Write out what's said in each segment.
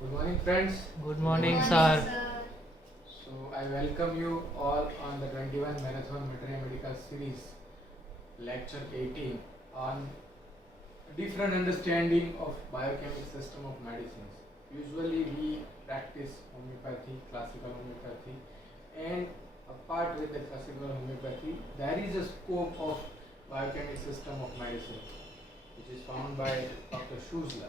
Good morning, friends. Good morning, Good sir. morning, sir. So, I welcome you all on the 21 Marathon Materia Medica series, lecture 18 on different understanding of biochemic system of medicines. Usually, we practice homeopathy, classical homeopathy, and apart with the classical homeopathy, there is a scope of biochemic system of medicine, which is found by Dr. Schuzler.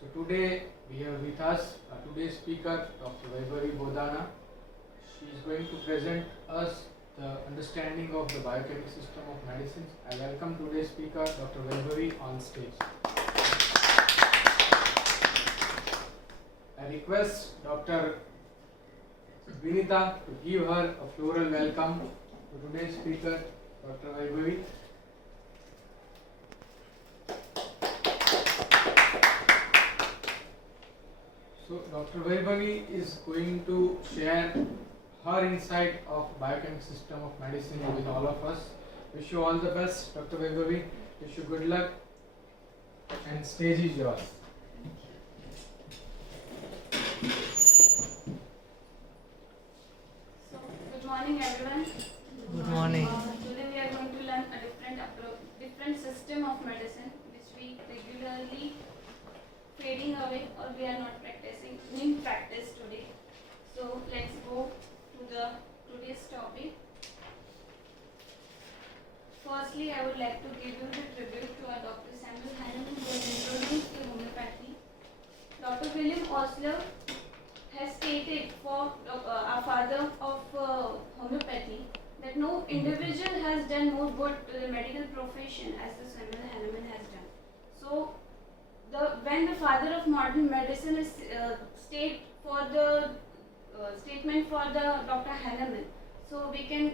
So today we have with us today's speaker, Dr. Vaibhavi Bodana. She is going to present us the understanding of the biochemic system of medicines. I welcome today's speaker, Dr. Vaibhavi, on stage. I request Dr. Vinita to give her a floral welcome to today's speaker, Dr. Vaibhavi. So Dr. Vaibhavi is going to share her insight of biochemic system of medicine with all of us. Wish you all the best, Dr. Vaibhavi. Wish you good luck, and stage is yours. So, good morning, everyone. Good morning. Today we are going to learn a different system of medicine which we regularly fading away or we are not practicing in practice today. So let's go to the today's topic. Firstly, I would like to give you the tribute to our Dr. Samuel Hahnemann who has introduced the homeopathy. Dr. William Osler has stated for our father of homeopathy that no individual has done more good to the medical profession as the Samuel Hahnemann has done. So when the father of modern medicine is state for the statement for the Dr. Hahnemann, so we can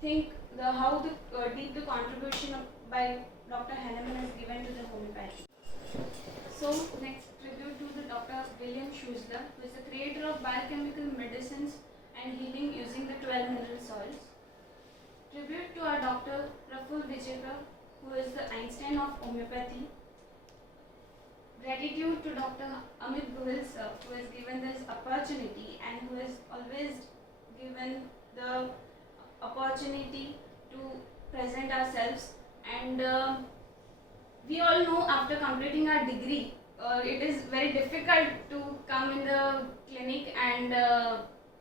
think how deep the contribution by Dr. Hahnemann is given to the homeopathy. So next tribute to the Dr. William Schuzler, who is the creator of biochemical medicines and healing using the 12 mineral soils. Tribute to our Dr. Praful Vijayakar, who is the Einstein of homeopathy. Gratitude to Dr. Amit Gohil sir, who has given this opportunity and who has always given the opportunity to present ourselves. And we all know after completing our degree, it is very difficult to come in the clinic and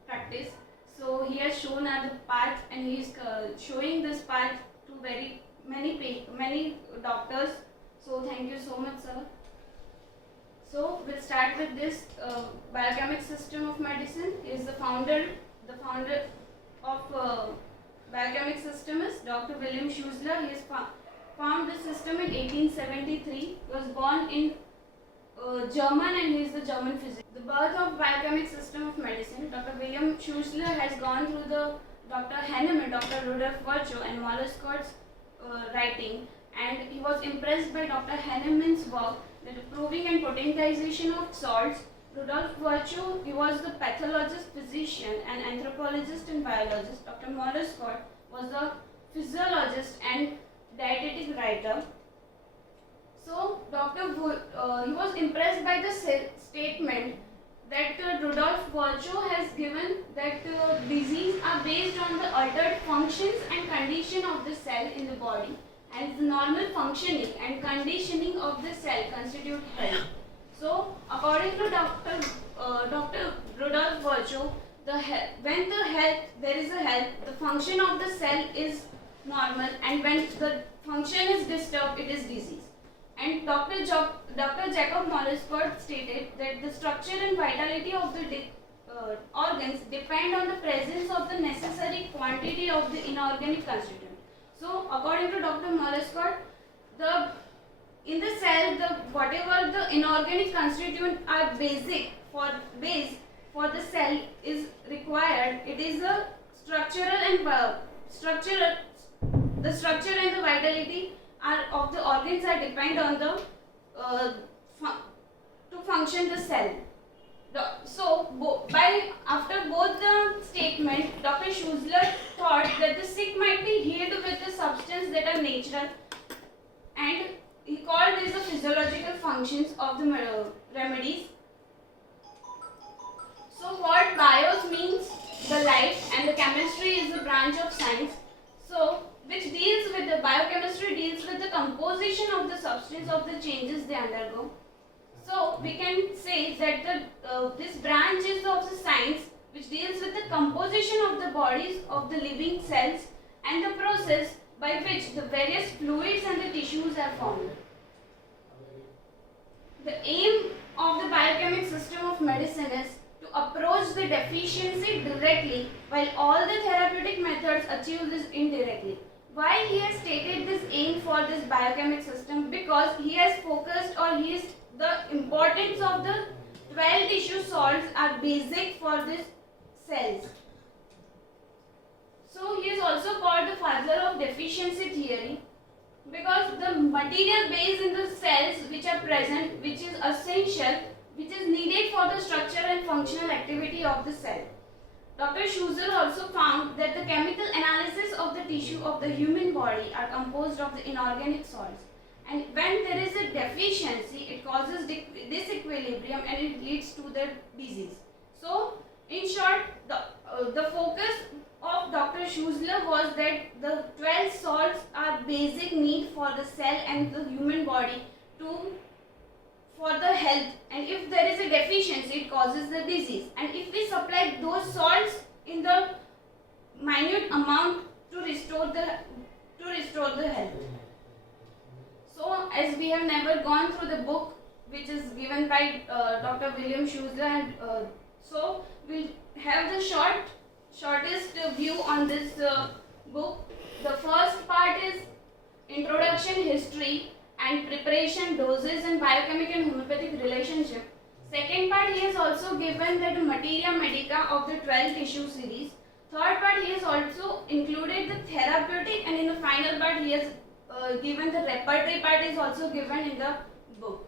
practice. So he has shown us the path, and he is showing this path to very many doctors. So thank you so much, sir. So we'll start with this biochemic system of medicine. He is the founder of biochemic system is Dr. William Schuzler. He has found the system in 1873. He was born in German and he is the German physician. The birth of biochemic system of medicine. Dr. William Schuzler has gone through the Dr. Hahnemann, Dr. Rudolf Virchow and Molescott's writing, and he was impressed by Dr. Hahnemann's work, the proving and potentization of salts. Rudolf Virchow, he was the pathologist, physician and anthropologist and biologist. Dr. Molescott was the physiologist and dietetic writer. So, he was impressed by the statement that Rudolf Virchow has given that disease are based on the altered functions and condition of the cell in the body, and the normal functioning and conditioning of the cell constitute health. So, according to Dr. Rudolf Virchow, when there is a health, the function of the cell is normal, and when the function is disturbed, it is disease. And Dr. Jacob Molescott stated that the structure and vitality of the organs depend on the presence of the necessary quantity of the inorganic constituent. So, according to Dr. Molescott, in the cell, whatever the inorganic constituents are base for the cell is required. It is a structure and the vitality of the organs are depend on the to function the cell. So, after both the statement, Dr. Schuzler thought that the sick might be healed with the substance that are natural, and he called these the physiological functions of the remedies. states that this branch is of the science which deals with the composition of the bodies of the living cells and the process by which the various fluids and the tissues are formed. The aim of the biochemic system of medicine is to approach the deficiency directly, while all the therapeutic methods achieve this indirectly. Why he has stated this aim for this biochemic system? Because he has focused, or the importance of the 12 tissue salts are basic for these cells. So he is also called the father of deficiency theory, because the material base in the cells which are present, which is essential, which is needed for the structure and functional activity of the cell. Dr. Schussler also found that the chemical analysis of the tissue of the human body are composed of the inorganic salts, and when there is a deficiency, it causes disequilibrium and it leads to the disease. So, in short, the focus of Dr. Schussler was that the 12 salts are basic need for the cell and the human body for the health, and if there is a deficiency, it causes the disease, and if we supply those salts in the minute amount to restore the health. So, as we have never gone through the book which is given by Dr. William Schussler, and so we'll have the shortest view on this book. The first part is introduction, history and preparation, doses and biochemical and homeopathic relationship. Second part, he has also given that the Materia Medica of the 12 tissue series. Third part, he has also included the therapeutic, and in the final part he has given the repertory part is also given in the book.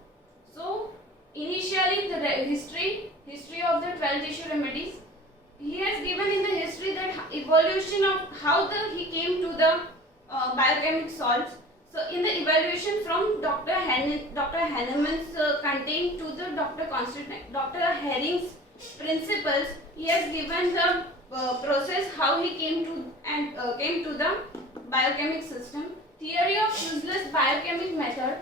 So initially the history of the 12 tissue remedies. He has given in the history that evolution of how he came to the biochemic salts. So in the evaluation from Dr. Hahnemann's content to the Dr. Herring's principles, he has given the process how he came to the biochemic system. Theory of Schussler's biochemic method.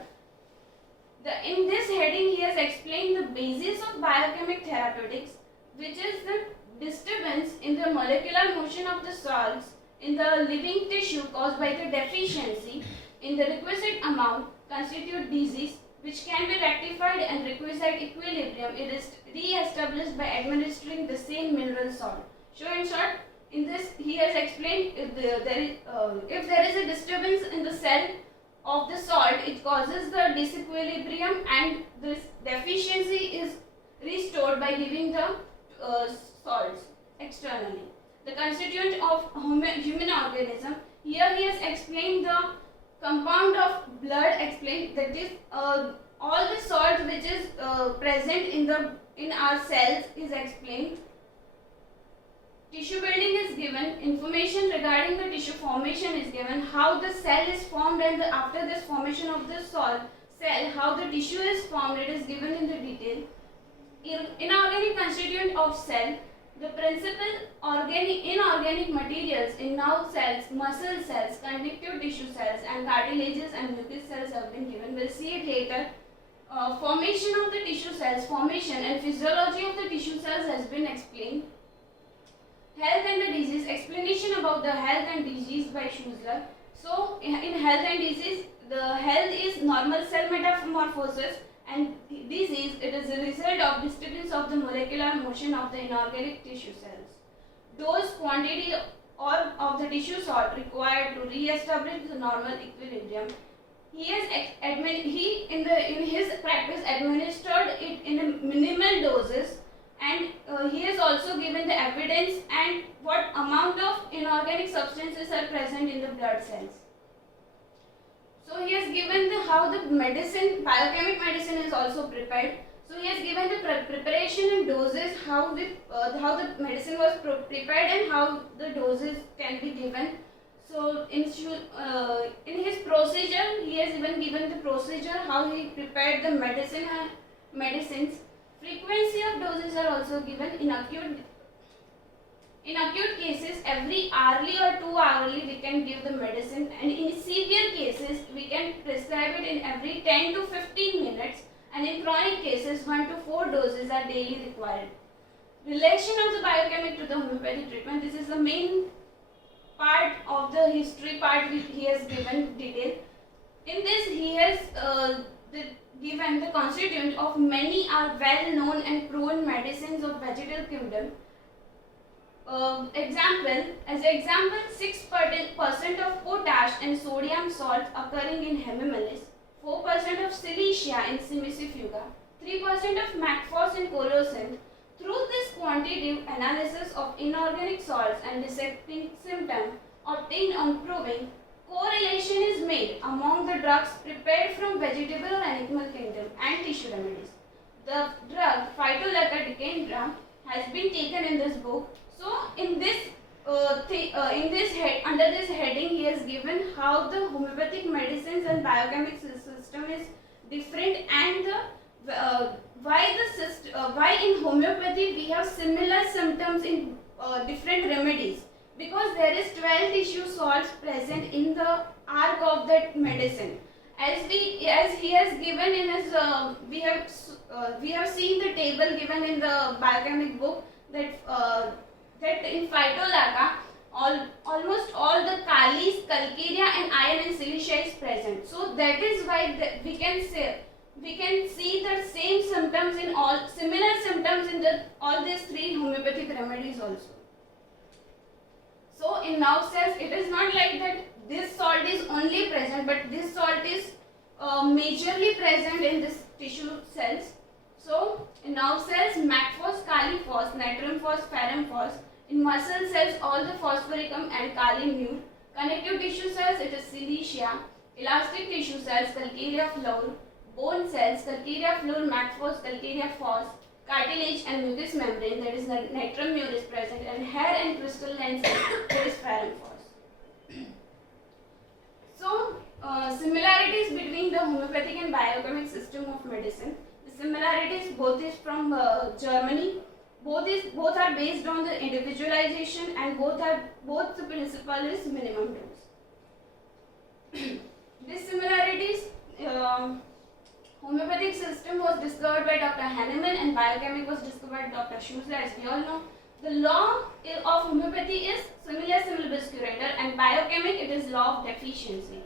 In this heading, he has explained the basis of biochemic therapeutics, which is the disturbance in the molecular motion of the salts in the living tissue caused by the deficiency in the requisite amount constitute disease, which can be rectified and requisite equilibrium it is re-established by administering the same mineral salt. So in short, in this he has explained if there is a disturbance in the cell of the salt, it causes the disequilibrium, and this deficiency is restored by giving the salts externally. The constituent of human organism, here he has explained the compound of blood, explained that is all the salt which is present in our cells is explained. Tissue building is given, information regarding the tissue formation is given, how the cell is formed, and after this formation of the cell, how the tissue is formed, it is given in the detail. Inorganic constituent of cell, the principal inorganic materials in nerve cells, muscle cells, connective tissue cells and cartilages and mucous cells have been given. We'll see it later. Formation of the tissue cells, formation and physiology of the tissue cells has been explained. Health and the disease, explanation about the health and disease by Schussler. So, in health and disease, the health is normal cell metamorphosis, and disease, it is a result of disturbance of the molecular motion of the inorganic tissue cells. Dose, quantity of the tissue salt required to re-establish the normal equilibrium. In his practice administered it in a minimal doses, and he has also given the evidence and what amount of inorganic substances are present in the blood cells. So he has given how the biochemic medicine is also prepared. So he has given the preparation and doses, how the medicine was prepared and how the doses can be given. So in his procedure, he has even given the procedure how he prepared the medicines. Frequency of doses are also given. In acute cases, every hourly or 2 hourly we can give the medicine, and in severe cases we can prescribe it in every 10 to 15 minutes, and in chronic cases 1 to 4 doses are daily required. Relation of the biochemic to the homeopathic treatment. This is the main part of the history part which he has given detail. In this he has given the constituent of many are well known and proven medicines of vegetable kingdom. As example, 6% of potash and sodium salt occurring in hemimelis, 4% of silicia in simicifuga, 3% of macphos in colocin. Through this quantitative analysis of inorganic salts and dissecting symptom obtained on proving, correlation is made among the drugs prepared from vegetable or animal kingdom and tissue remedies. The drug phytolactocandra has been taken in this book. So in this under this heading he has given how the homeopathic medicines and biochemic system is different, and the why in homeopathy we have similar symptoms in different remedies, because there is 12 tissue salts present in the arc of that medicine. As he has given in his we have seen the table given in the biochemic book that that in phytolacca almost all the kalis, calcarea and iron and silicia is present. So that is why we can see the same symptoms in all similar symptoms in all these 3 homeopathic remedies also. So in nerve cells it is not like that this salt is only present, but this salt is majorly present in this tissue cells. So in nerve cells, macphos, kaliphos, natriumphos, ferrumphos. In muscle cells, all the phosphoricum and kalimure. Connective tissue cells, it is silicia. Elastic tissue cells, calcarea flour. Bone cells, calcarea flour, macphos, calcarea phos. Cartilage and mucous membrane, that is natrum mure is present, and hair and crystalline cells, that is ferrumphos. So similarities between the homeopathic and biochemic system of medicine. The similarities both is from Germany. Both are based on the individualization, and both the principle is minimum dose. These similarities, homeopathic system was discovered by Dr. Hahnemann and biochemic was discovered by Dr. Schussler, as we all know. The law of homeopathy is similia similibus curator, and biochemic it is law of deficiency.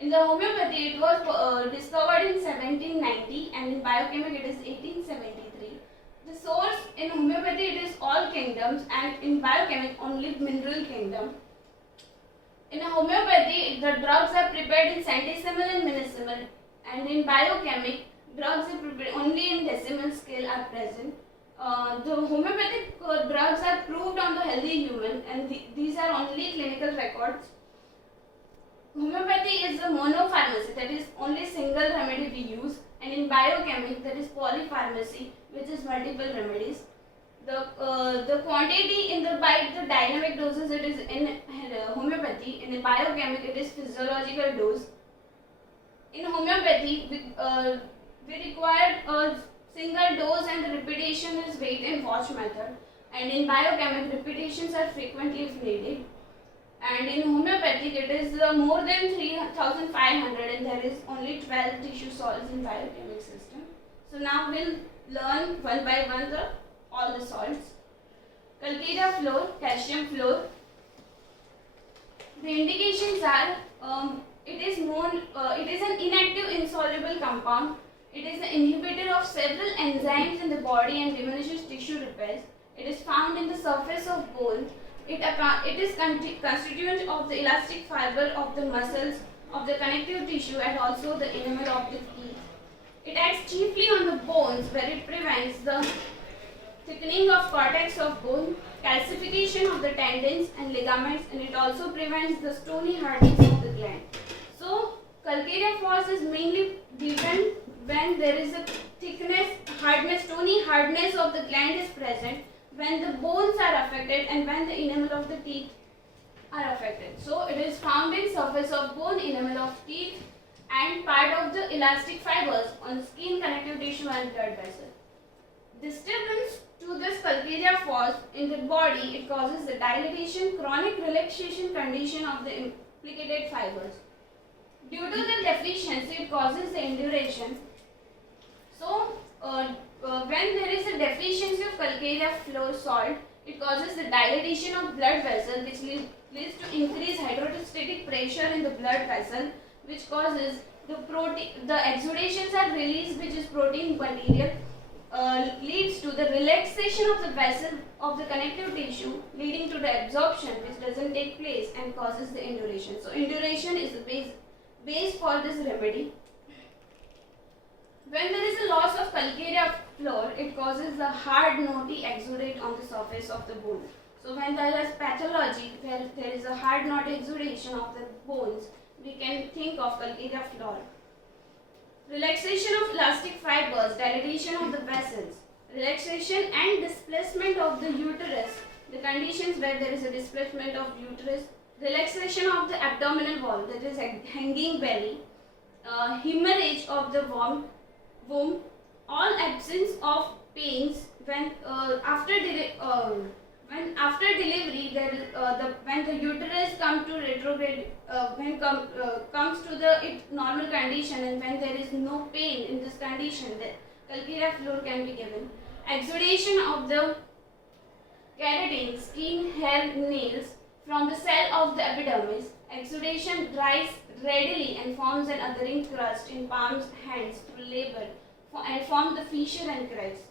In the homeopathy it was discovered in 1790, and in biochemic it is 1873. The source in homeopathy it is all kingdoms, and in biochemic only mineral kingdom. In homeopathy the drugs are prepared in centesimal and millisimal, and in biochemic drugs are prepared only in decimal scale are present. The homeopathic drugs are proved on the healthy human, and these are only clinical records. Homeopathy is a monopharmacy, that is only single remedy we use, and in biochemic that is polypharmacy, which is multiple remedies. The quantity in the dynamic doses it is in homeopathy. In the biochemic it is physiological dose. In homeopathy we require a single dose, and the repetition is wait and watch method, and in biochemic repetitions are frequently if needed. And in homeopathic it is more than 3,500, and there is only 12 tissue salts in biochemic system. So now we'll learn one by one all the salts. Calcarea flour, calcium flour. The indications are it is an inactive insoluble compound. It is an inhibitor of several enzymes in the body and diminishes tissue repairs. It is found in the surface of bone. It is constituent of the elastic fiber of the muscles, of the connective tissue, and also the enamel of the teeth. It acts chiefly on the bones, where it prevents the thickening of cortex of bone, calcification of the tendons and ligaments, and it also prevents the stony hardness of the gland. So, calcarea phos is mainly given when there is a stony hardness of the gland is present, when the bones are affected, and when the enamel of the teeth are affected. So it is found in surface of bone, enamel of teeth, and part of the elastic fibers on skin, connective tissue and blood vessel. Disturbance to this calcarea phos in the body, it causes the dilatation, chronic relaxation condition of the implicated fibers. Due to the deficiency, it causes the induration. So when there is a deficiency of calcarea floor salt, it causes the dilatation of blood vessel, which leads to increased hydrostatic pressure in the blood vessel, which causes the exudations are released, which is protein material, leads to the relaxation of the vessel of the connective tissue, leading to the absorption, which doesn't take place and causes the induration. So induration is the base for this remedy. When there is a loss of calcarea floor, it causes the hard knotty exudate on the surface of the bone. So when there is pathology where there is a hard knot exudation of the bones, we can think of calcarea floor. Relaxation of elastic fibers, dilatation of the vessels, relaxation and displacement of the uterus, the conditions where there is a displacement of uterus, relaxation of the abdominal wall, that is a hanging belly, hemorrhage of the womb, all absence of pains when after delivery, when the uterus comes to retrograde, comes to the normal condition, and when there is no pain in this condition, the calcarea floor can be given. Exudation of the keratin, skin, hair, nails from the cell of the epidermis. Exudation dries readily and forms an othering crust in palms, hands through labor and form the fissure and cracks.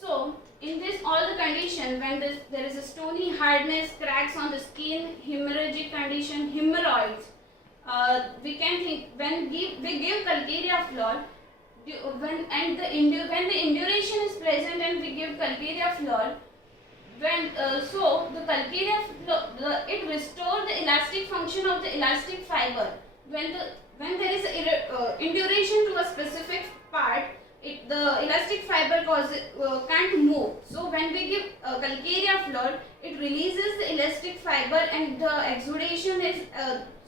So, in this all the condition, when there is a stony hardness, cracks on the skin, hemorrhagic condition, hemorrhoids, we can think when we give calcarea floor, when the induration is present and we give calcarea floor, so the calcarea floor, it restores the elastic function of the elastic fiber. When there is induration to a specific part, the elastic fiber can't move. So when we give calcarea floor, it releases the elastic fiber and the exudation is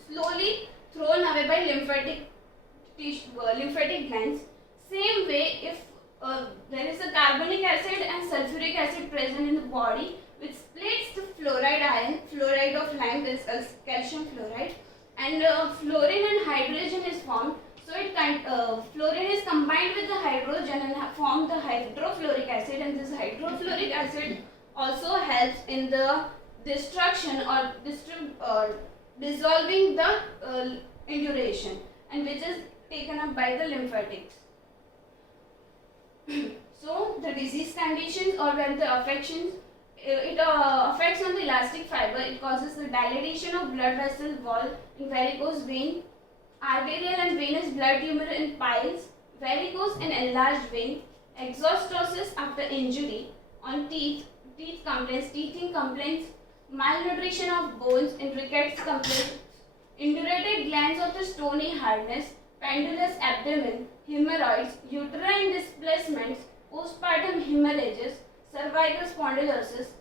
slowly thrown away by lymphatic glands. Same way, if there is a carbonic acid and sulfuric acid present in the body, which splits the fluoride ion, fluoride of lime, there is calcium fluoride, and fluorine and hydrogen is formed. So fluorine is combined with the hydrogen and form the hydrofluoric acid, and this hydrofluoric acid also helps in the destruction or dissolving the induration, and which is taken up by the lymphatics. So the disease conditions or when the affections, it affects on the elastic fiber. It causes the dilatation of blood vessel wall in varicose vein, arterial and venous blood tumor in piles, varicose and enlarged vein, exostosis after injury on teething complaints, malnutrition of bones in rickets complaints, indurated glands of the stony hardness, pendulous abdomen, hemorrhoids, uterine displacements, postpartum hemorrhages, cervical spondylosis,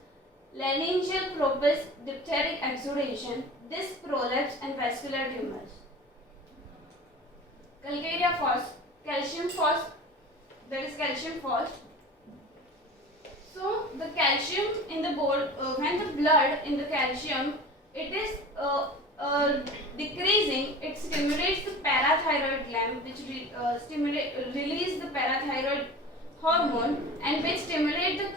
laryngeal propus, diphtheric exudation, disc prolapse and vascular tumors. Calcarea phos, calcium phos, there is calcium phos. So the calcium in the bone, when the blood in the calcium, it is decreasing, it stimulates the parathyroid gland, which release the parathyroid hormone, and which stimulate the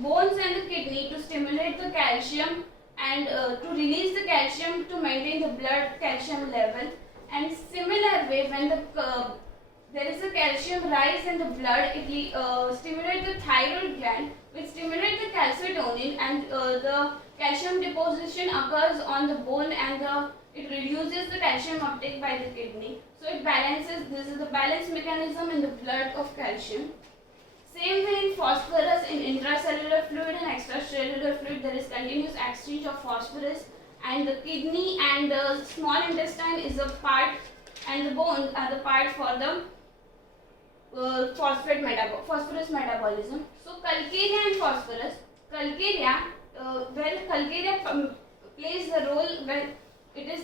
bones and the kidney to stimulate the calcium and to release the calcium to maintain the blood calcium level. And similar way, when there is a calcium rise in the blood, it stimulates the thyroid gland, which stimulates the calcitonin, and the calcium deposition occurs on the bone, and it reduces the calcium uptake by the kidney. So it balances, this is the balance mechanism in the blood of calcium. Same way in phosphorus, in intracellular fluid and extracellular fluid, there is continuous exchange of phosphorus, and the kidney and the small intestine is a part, and the bones are the part for the phosphorus metabolism. So calcarea and phosphorus, calcarea plays the role when it is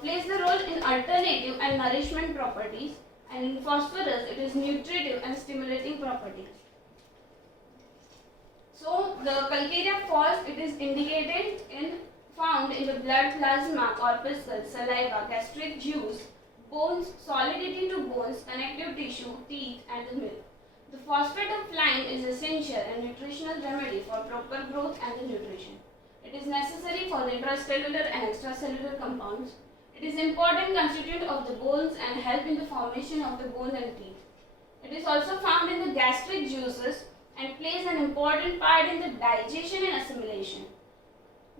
plays the role in alternative and nourishment properties, and in phosphorus it is nutritive and stimulating properties. So the calcarea phos, it is indicated found in the blood plasma, corpuscle, saliva, gastric juice, bones, solidity to bones, connective tissue, teeth, and the milk. The phosphate of lime is essential and nutritional remedy for proper growth and the nutrition. It is necessary for the intracellular and extracellular compounds. It is important constituent of the bones and help in the formation of the bone and teeth. It is also found in the gastric juices and plays an important part in the digestion and assimilation.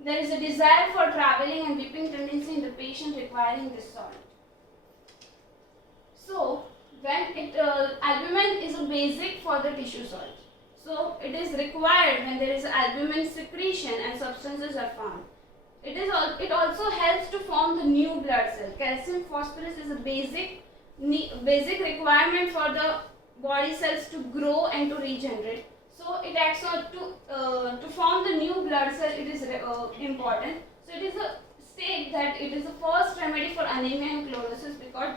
There is a desire for traveling and weeping tendency in the patient requiring this salt. So, albumin is a basic for the tissue salt. So, it is required when there is albumin secretion and substances are found. It also helps to form the new blood cell. Calcium phosphorus is a basic requirement for the body cells to grow and to regenerate. So it acts on to form the new blood cell. It is important. So it is a state that it is the first remedy for anemia and chlorosis because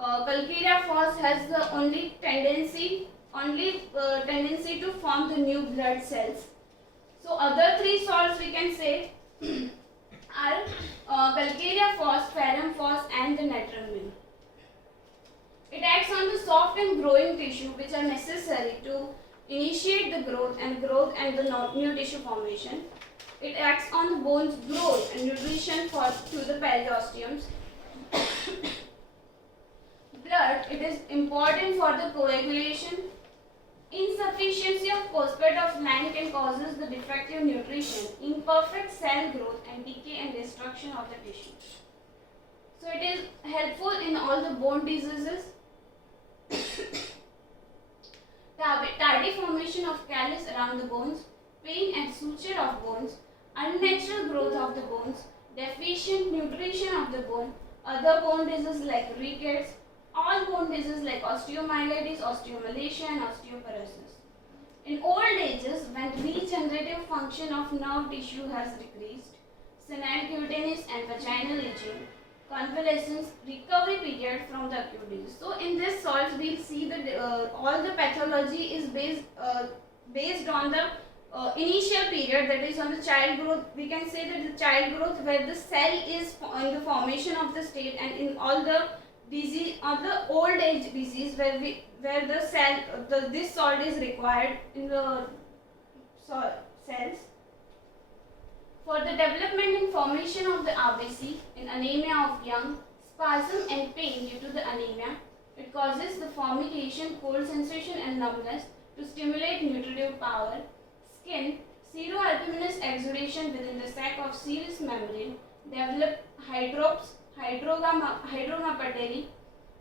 Calcarea phos has the only tendency to form the new blood cells. So other three salts we can say are Calcarea phos, ferrum phos, and the natrum mill. It acts on the soft and growing tissue which are necessary to initiate the growth and the new tissue formation. It acts on the bone's growth and nutrition through the periosteums. Blood, it is important for the coagulation. Insufficiency of phosphate of lime can causes the defective nutrition, imperfect cell growth and decay and destruction of the tissue. So it is helpful in all the bone diseases. Tardy formation of callus around the bones, pain and suture of bones, unnatural growth of the bones, deficient nutrition of the bone, other bone diseases like rickets, all bone diseases like osteomyelitis, osteomalacia and osteoporosis. In old ages, when regenerative function of nerve tissue has decreased, senile cutaneous and vaginal aging, convalescence, recovery period from the acute disease. So in this salts we will see that all the pathology is based on the initial period, that is on the child growth. We can say that the child growth where the cell is in the formation of the state, and in all the disease of the old age disease where the cell this salt is required in the cells. For the development and formation of the RBC in anemia of young, spasm and pain due to the anemia, it causes the formication, cold sensation and numbness to stimulate nutritive power. Skin, seroalbuminous exudation within the sac of serous membrane, develop hydroma patelli.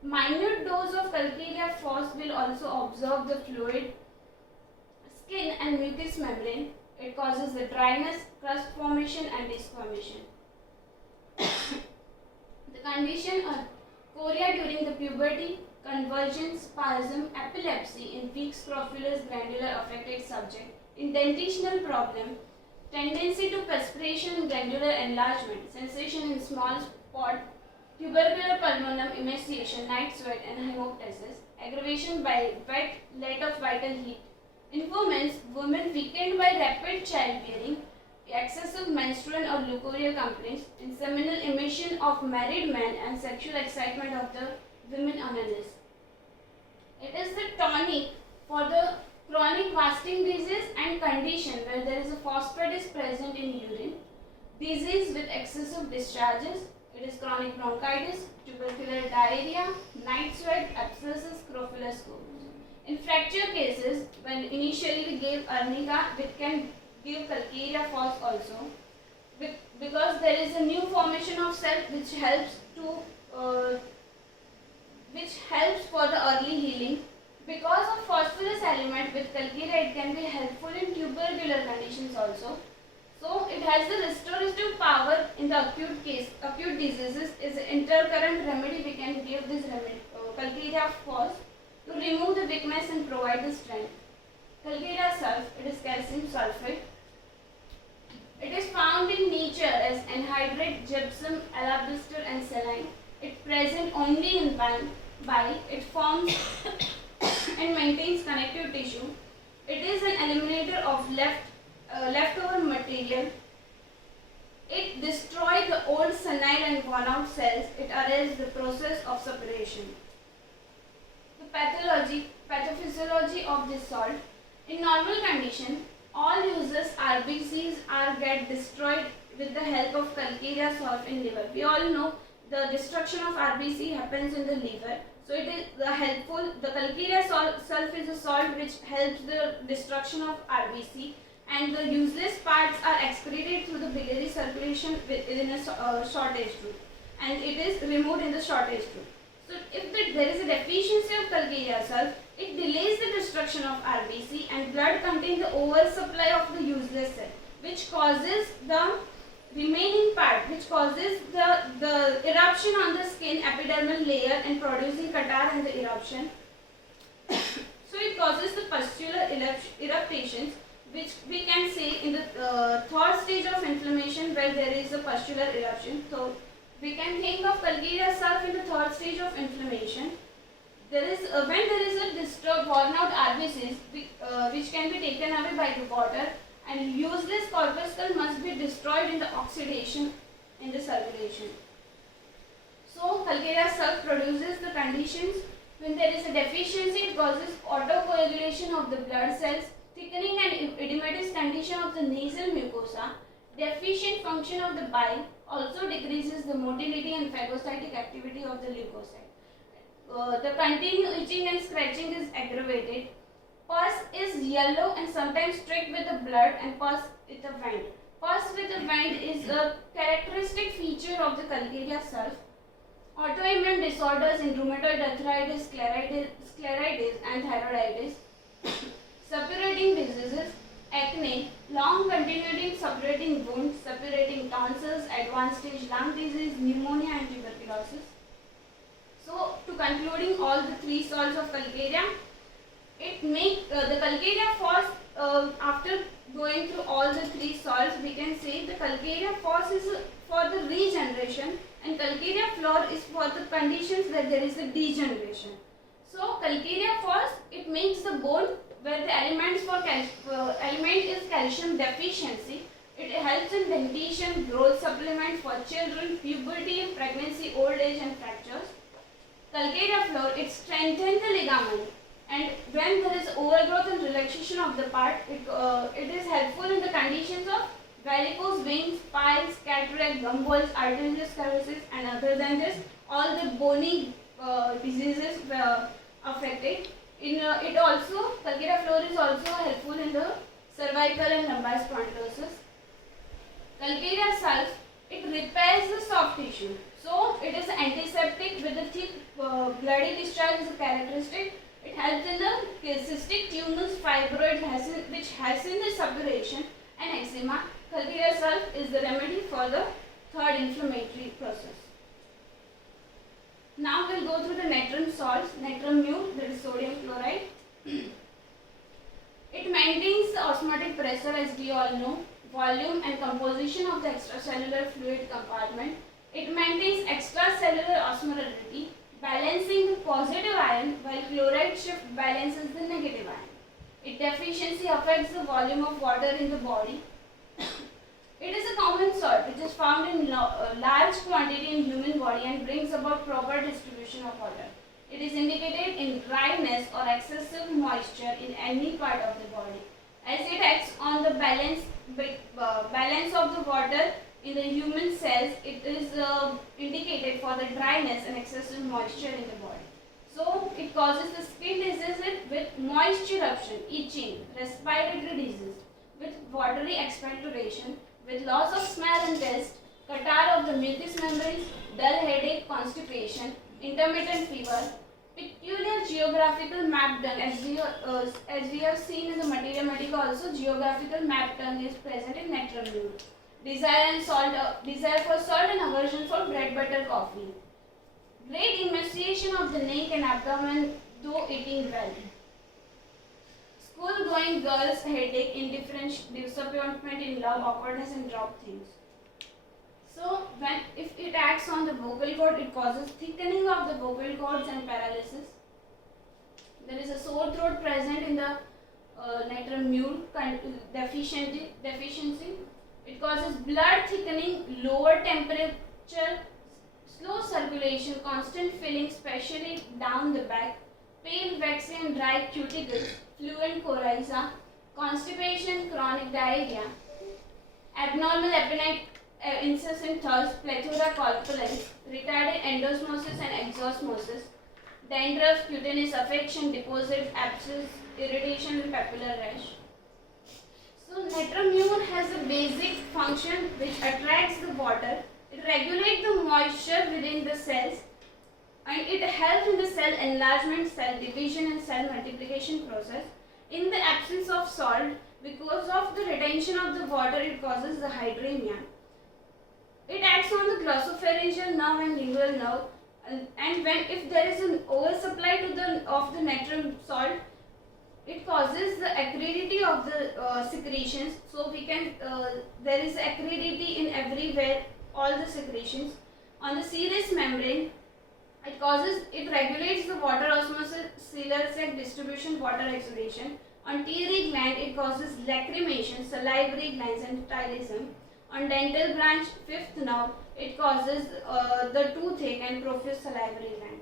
Minute dose of Calcarea phos will also absorb the fluid, skin and mucous membrane. It causes the dryness, crust formation and disc formation. The condition of chorea during the puberty, conversion, spasm, epilepsy in weak scrofulous glandular affected subject, indentational problem, tendency to perspiration and glandular enlargement, sensation in small spot, tubercular pulmonum emaciation, night sweat and hemoptysis, aggravation by lack of vital heat. In women weakened by rapid childbearing, excessive menstrual or leukorrhea complaints, and seminal emission of married men and sexual excitement of the women onanis. It is the tonic for the chronic wasting disease and condition where there is a phosphate is present in urine, disease with excessive discharges. It is chronic bronchitis, tubercular diarrhea, night sweat, abscesses, scrofulous colds. In fracture cases, when initially we gave arnica, we can give Calcarea phos also, because there is a new formation of cell which helps for the early healing. Because of phosphorus element with Calcarea, it can be helpful in tubercular conditions also. So it has the restorative power in the acute diseases. Is an intercurrent remedy. We can give this remedy, Calcarea phos, to remove the weakness and provide the strength. Calcarea sulf, it is calcium sulfate. It is found in nature as anhydrite, gypsum, alabaster and saline. It present only in bile. It forms and maintains connective tissue. It is an eliminator of leftover material. It destroys the old senile and worn out cells. It arrests the process of separation. The pathophysiology of this salt. In normal condition, all uses RBCs get destroyed with the help of calcarea salt in liver. We all know the destruction of RBC happens in the liver. So it is helpful. The calcarea salt is a salt which helps the destruction of RBC, and the useless parts are excreted through the biliary circulation within a shortage route, and it is removed in the shortage route. So if there is a deficiency of calcarea salt, it delays the destruction of RBC, and blood contains the oversupply of the useless cell, which causes the remaining part, which causes the eruption on the skin epidermal layer and producing catarrh and the eruption. So it causes the pustular eruptions, which we can say in the third stage of inflammation where there is a pustular eruption. So we can think of calcarea salt in the third stage of inflammation. There is when there is a disturbed worn out RBCs which can be taken away by the water, and useless corpuscle must be destroyed in the oxidation in the circulation. So calcarea salt produces the conditions when there is a deficiency. It causes autocoagulation of the blood cells, thickening and edematous condition of the nasal mucosa. Deficient function of the bile also decreases the motility and phagocytic activity of the leukocyte. The continued itching and scratching is aggravated. Pus is yellow and sometimes streaked with the blood, and pus with the vein. Pus with the vein is a characteristic feature of the calcarea salt. Autoimmune disorders in rheumatoid arthritis, scleritis and thyroiditis. Suppurating diseases, acne, long continuing suppurating wounds, suppurating tonsils, advanced stage lung disease, pneumonia and tuberculosis. So to concluding all the three salts of calcarea, it makes the calcarea phos, after going through all the three salts, we can say the calcarea phos is for the regeneration, and calcarea fluor is for the conditions where there is a degeneration. So calcarea phos, it makes the bone where the elements for element is calcium deficiency. It helps in dentition, growth supplement for children, puberty, pregnancy, old age and fractures. Calcarea fluor, it strengthens the ligament, and when there is overgrowth and relaxation of the part, it is helpful in the conditions of varicose veins, piles, cataract, gumballs, arteriosclerosis, and other than this, all the bony diseases were affected. It also, calcarea fluor is also helpful in the cervical and lumbar spondylosis. Calcarea salt, it repairs the soft tissue. So it is antiseptic with a thick bloody discharge is a characteristic. It helps in the cystic tumors, fibroid, which hasten the suppuration, and eczema. Calcarea salt is the remedy for the third inflammatory process. Now we will go through the natrum salts. Natrum mule, that is sodium chloride. It maintains the osmotic pressure, as we all know, volume and composition of the extracellular fluid compartment. It maintains extracellular osmolarity, balancing the positive ion, while chloride shift balances the negative ion. Its deficiency affects the volume of water in the body. It is a common salt which is found in large quantity in human body and brings about proper distribution of water. It is indicated in dryness or excessive moisture in any part of the body. As it acts on the balance of the water in the human cells, it is indicated for the dryness and excessive moisture in the body. So it causes the skin diseases with moist eruption, itching, respiratory disease, with watery expectoration, with loss of smell and taste, catarrh of the mucous membranes, dull headache, constipation, intermittent fever. Peculiar geographical map tongue, as we have seen in the Materia Medica also, geographical map tongue is present in natrum mule. Desire for salt and aversion for bread, butter, coffee. Great emaciation of the neck and abdomen though eating well. School going girls headache, indifference, disappointment in love, awkwardness and drop things. So if it acts on the vocal cord, it causes thickening of the vocal cords and paralysis. There is a sore throat present in the natrum mule deficiency. It causes blood thickening, lower temperature, slow circulation, constant filling, especially down the back, pale, waxy and dry cuticles, fluent coryza, constipation, chronic diarrhea, abnormal appetite, incessant thirst, plethora corpulence, retarded endosmosis and exosmosis, dandruff, cutaneous affection, deposit, abscess, irritation and papular rash. So Natramune has a basic function which attracts the water. It regulates the moisture within the cells and it helps in the cell enlargement, cell division and cell multiplication process. In the absence of salt, because of the retention of the water, it causes the hydramia. It acts on the glossopharyngeal nerve and lingual nerve, and when if there is an oversupply of the natrum salt, it causes the acridity of the secretions. So we can there is acridity in everywhere, all the secretions. On the serous membrane, it regulates the water osmosis, ciliary sac distribution, water exudation. On T gland, it causes lacrimation, salivary glands and ptylism. On dental branch, fifth nerve, it causes the toothache and profuse salivary gland.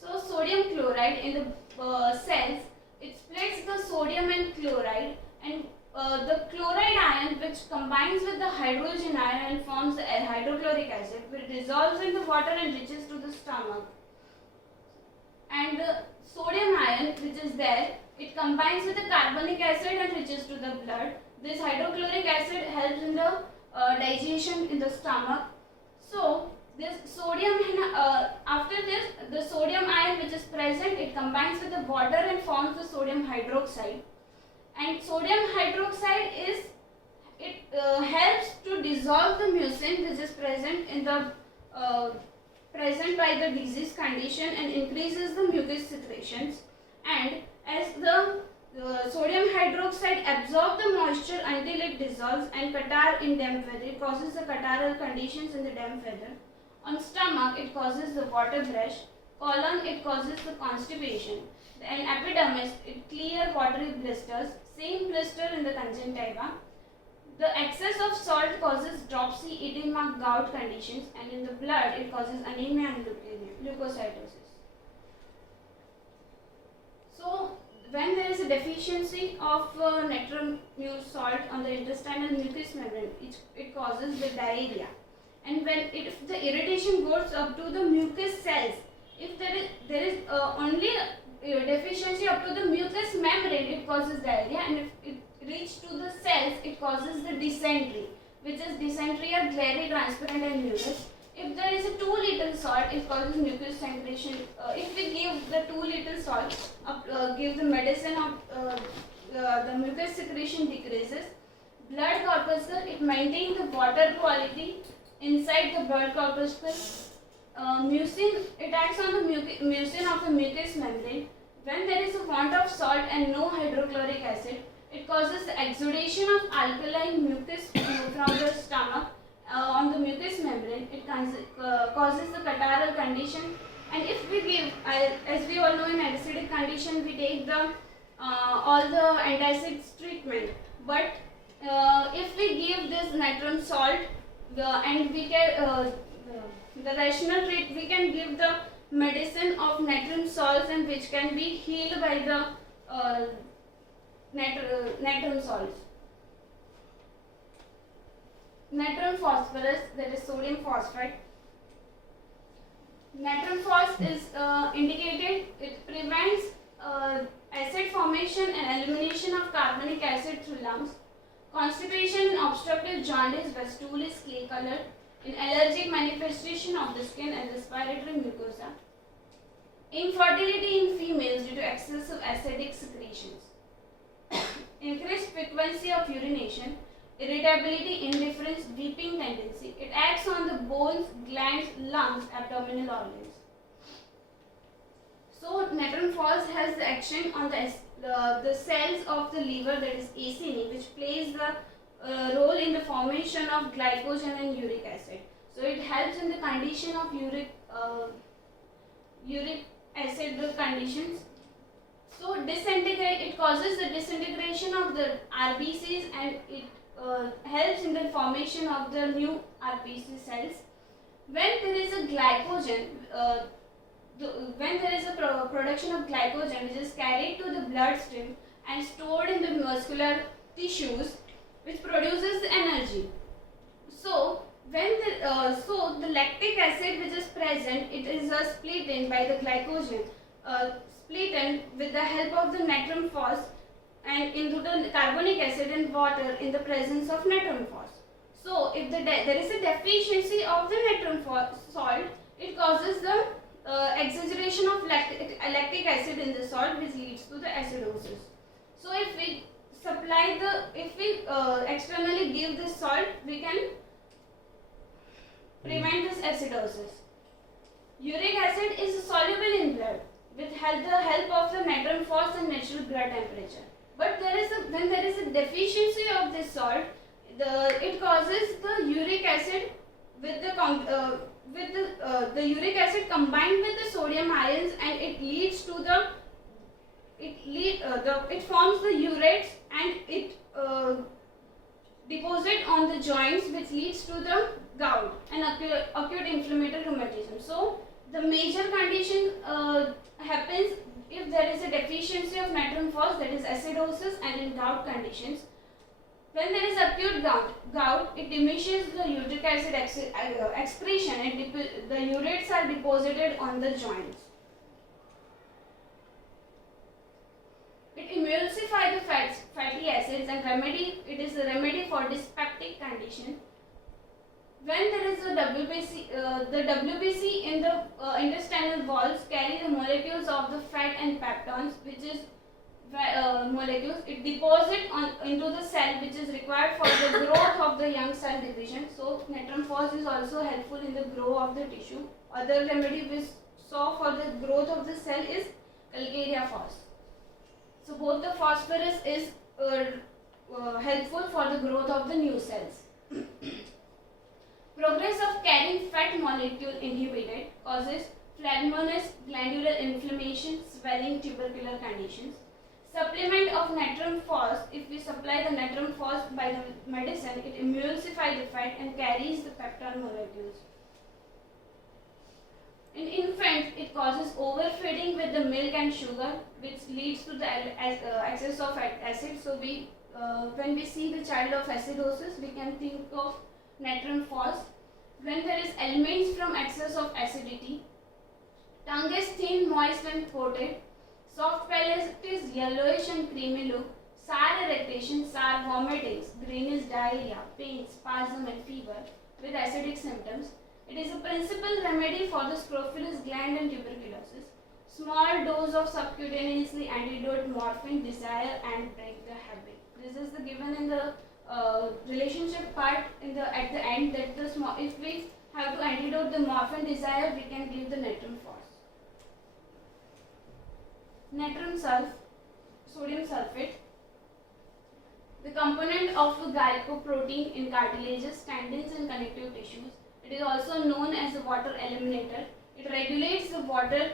So sodium chloride in the cells, it splits the sodium and chloride, and the chloride ion which combines with the hydrogen ion and forms the hydrochloric acid, which dissolves in the water and reaches to the stomach. And the sodium ion which is there, it combines with the carbonic acid and reaches to the blood. This hydrochloric acid helps in the digestion in the stomach. So this sodium after this, the sodium ion which is present, it combines with the water and forms the sodium hydroxide. And sodium hydroxide helps to dissolve the mucin which is present in the present by the disease condition and increases the mucus secretions. And as the sodium hydroxide absorbs the moisture until it dissolves, and catarrh in damp weather, it causes the catarrhal conditions in the damp weather. On stomach, it causes the water breath. Colon, it causes the constipation. And epidermis, it clear watery blisters. Same blister in the conjunctiva. The excess of salt causes dropsy, edema, gout conditions, and in the blood, it causes anemia and leukocytosis. So, when there is a deficiency of natramune salt on the intestinal mucous membrane, it causes the diarrhea. And if the irritation goes up to the mucous cells, if there is only deficiency up to the mucous membrane, it causes diarrhea, and if it reaches to the cells, it causes the dysentery, which is dysentery, glary, transparent and mucus. If there is a too little salt, it causes mucus secretion. If we give the too little salt, give the medicine of the mucus secretion decreases. Blood corpuscle, it maintains the water quality inside the blood corpuscle. Mucin, it acts on the mucin of the mucous membrane. When there is a want of salt and no hydrochloric acid, it causes the exudation of alkaline mucus from the stomach on the mucous membrane. It causes the catarrhal condition. And if we give, as we all know, in acidic condition, we take all the antacids treatment. But if we give this natrum salt, and we can the rational treat, we can give the medicine of natrum salts, and which can be healed by the natrum salts. Natrum phosphorus, that is sodium phosphate. Natrum phos is indicated, it prevents acid formation and elimination of carbonic acid through lungs. Constipation in obstructive jaundice where stool is clay colored. In allergic manifestation of the skin and respiratory mucosa. Infertility in females due to excessive acidic secretions. Increased frequency of urination, irritability, indifference, weeping tendency. It acts on the bones, glands, lungs, abdominal organs. So natrum phos has the action on the cells of the liver, that is acini, which plays the role in the formation of glycogen and uric acid. So it helps in the condition of uric acid conditions. So it causes the disintegration of the RBCs, and it helps in the formation of the new RBC cells. When there is a glycogen, when there is a production of glycogen which is carried to the bloodstream and stored in the muscular tissues, which produces the energy. So when the lactic acid which is present, it is split in by the glycogen, split in with the help of the natrum phos and into the carbonic acid and water in the presence of natrum phos. So if there is a deficiency of the natrum salt, it causes the exaggeration of lactic acid in the salt, which leads to the acidosis. So if we externally give this salt, we can prevent this acidosis. Uric acid is soluble in blood with the help of the natrum phos and natural blood temperature. But when there is a deficiency of this salt, it causes the uric acid with the uric acid combined with the sodium ions, and it leads to it forms the urates, and it deposit on the joints, which leads to the gout and acute inflammatory rheumatism. So the major condition happens if there is a deficiency of natrum phos, that is acidosis, and in gout conditions. When there is acute gout, it diminishes the uric acid excretion, and the urates are deposited on the joints. It emulsifies the fatty acids, and it is a remedy for dyspeptic condition. When there is a WBC, the WBC in the intestinal walls carry the molecules of the fat and peptones, which is molecules. It deposit into the cell, which is required for the growth of the young cell division. So natrum phos is also helpful in the growth of the tissue. Other remedy we saw for the growth of the cell is calcarea phos. So both the phosphorus is helpful for the growth of the new cells. Progress of carrying fat molecule inhibited causes phlegmonous, glandular inflammation, swelling, tubercular conditions. Supplement of natrum phos, if we supply the natrum phos by the medicine, it emulsifies the fat and carries the peptide molecules. In infants, it causes overfeeding with the milk and sugar, which leads to the excess of acid. So when we see the child of acidosis, we can think of natrum phos. When there is ailments from excess of acidity, tongue is thin, moist and coated, soft palate is yellowish and creamy look, sour irritation, sour vomitings, greenish diarrhea, pain, spasm and fever with acidic symptoms. It is a principal remedy for the scrofulous gland and tuberculosis. Small dose of subcutaneously antidote morphine, desire and break the habit. This is the given in the relationship part at the end, that if we have to antidote the morphine desire, we can give the natrum phos. Natrum sodium sulfate, the component of a glycoprotein in cartilages, tendons and connective tissues. It is also known as a water eliminator. It regulates the water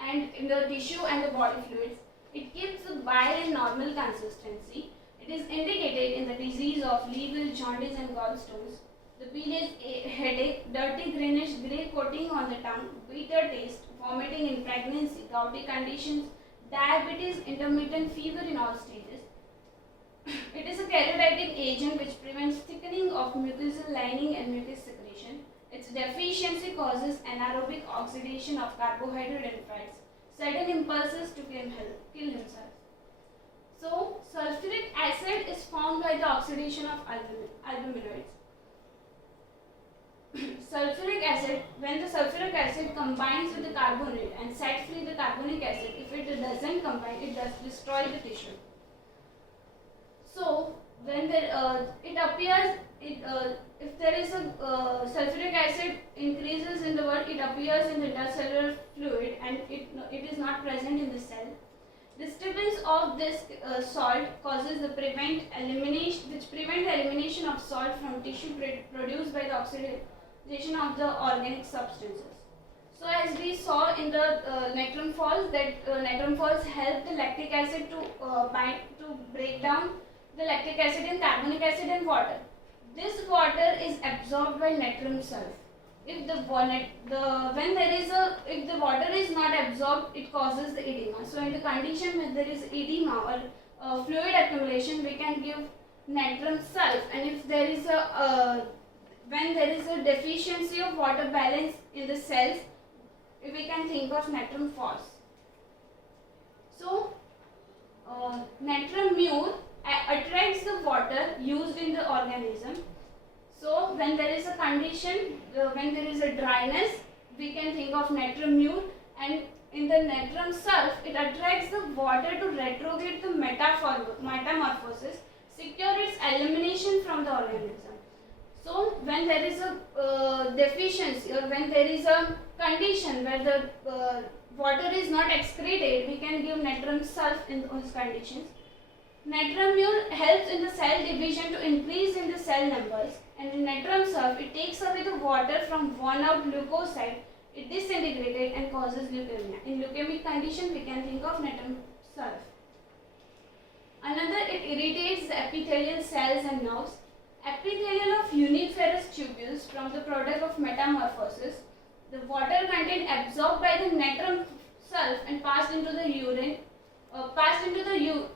and in the tissue and the body fluids. It keeps the bile in normal consistency. It is indicated in the disease of liver, jaundice and gallstones. The peel is headache, dirty greenish grey coating on the tongue, bitter taste, vomiting in pregnancy, gouty conditions, diabetes, intermittent fever in all stages. It is a keratolytic agent which prevents thickening of mucosal lining and mucus secretion. Its deficiency causes anaerobic oxidation of carbohydrate and fats, sudden impulses to kill himself. So, sulfuric acid is formed by the oxidation of albuminoids. Sulfuric acid, when the sulfuric acid combines with the carbonate and sets free the carbonic acid, if it doesn't combine, it does destroy the tissue. So, when it appears, if there is a sulfuric acid increases in the blood, it appears in the intercellular fluid and it is not present in the cell. Disturbance of this salt causes the prevent the elimination of salt from tissue produced by the oxidation of the organic substances. So as we saw in the natrum falls, that natrum falls help the lactic acid to break down the lactic acid in carbonic acid and water. This water is absorbed by natrum self. If the water is not absorbed, it causes the edema. So in the condition when there is edema or fluid accumulation, we can give natrum self. And if there is when there is a deficiency of water balance in the cells, we can think of natrum falls. So natrum mure attracts the water used in the organism. So when there is a condition, when there is a dryness, we can think of natrum mure, and in the natrum self, it attracts the water to retrograde the metamorphosis, secure its elimination from the organism. So when there is a deficiency, or when there is a condition where the water is not excreted, we can give natrum self in those conditions. Natrum mure helps in the cell division to increase in the cell numbers, and in natrum self, it takes away the water from worn out leukocyte, it disintegrated and causes leukemia. In leukemic condition, we can think of natrum self. Another, it irritates the epithelial cells and nerves. Epithelial of uniferous tubules from the product of metamorphosis, the water content absorbed by the natrum self and passed into the urine,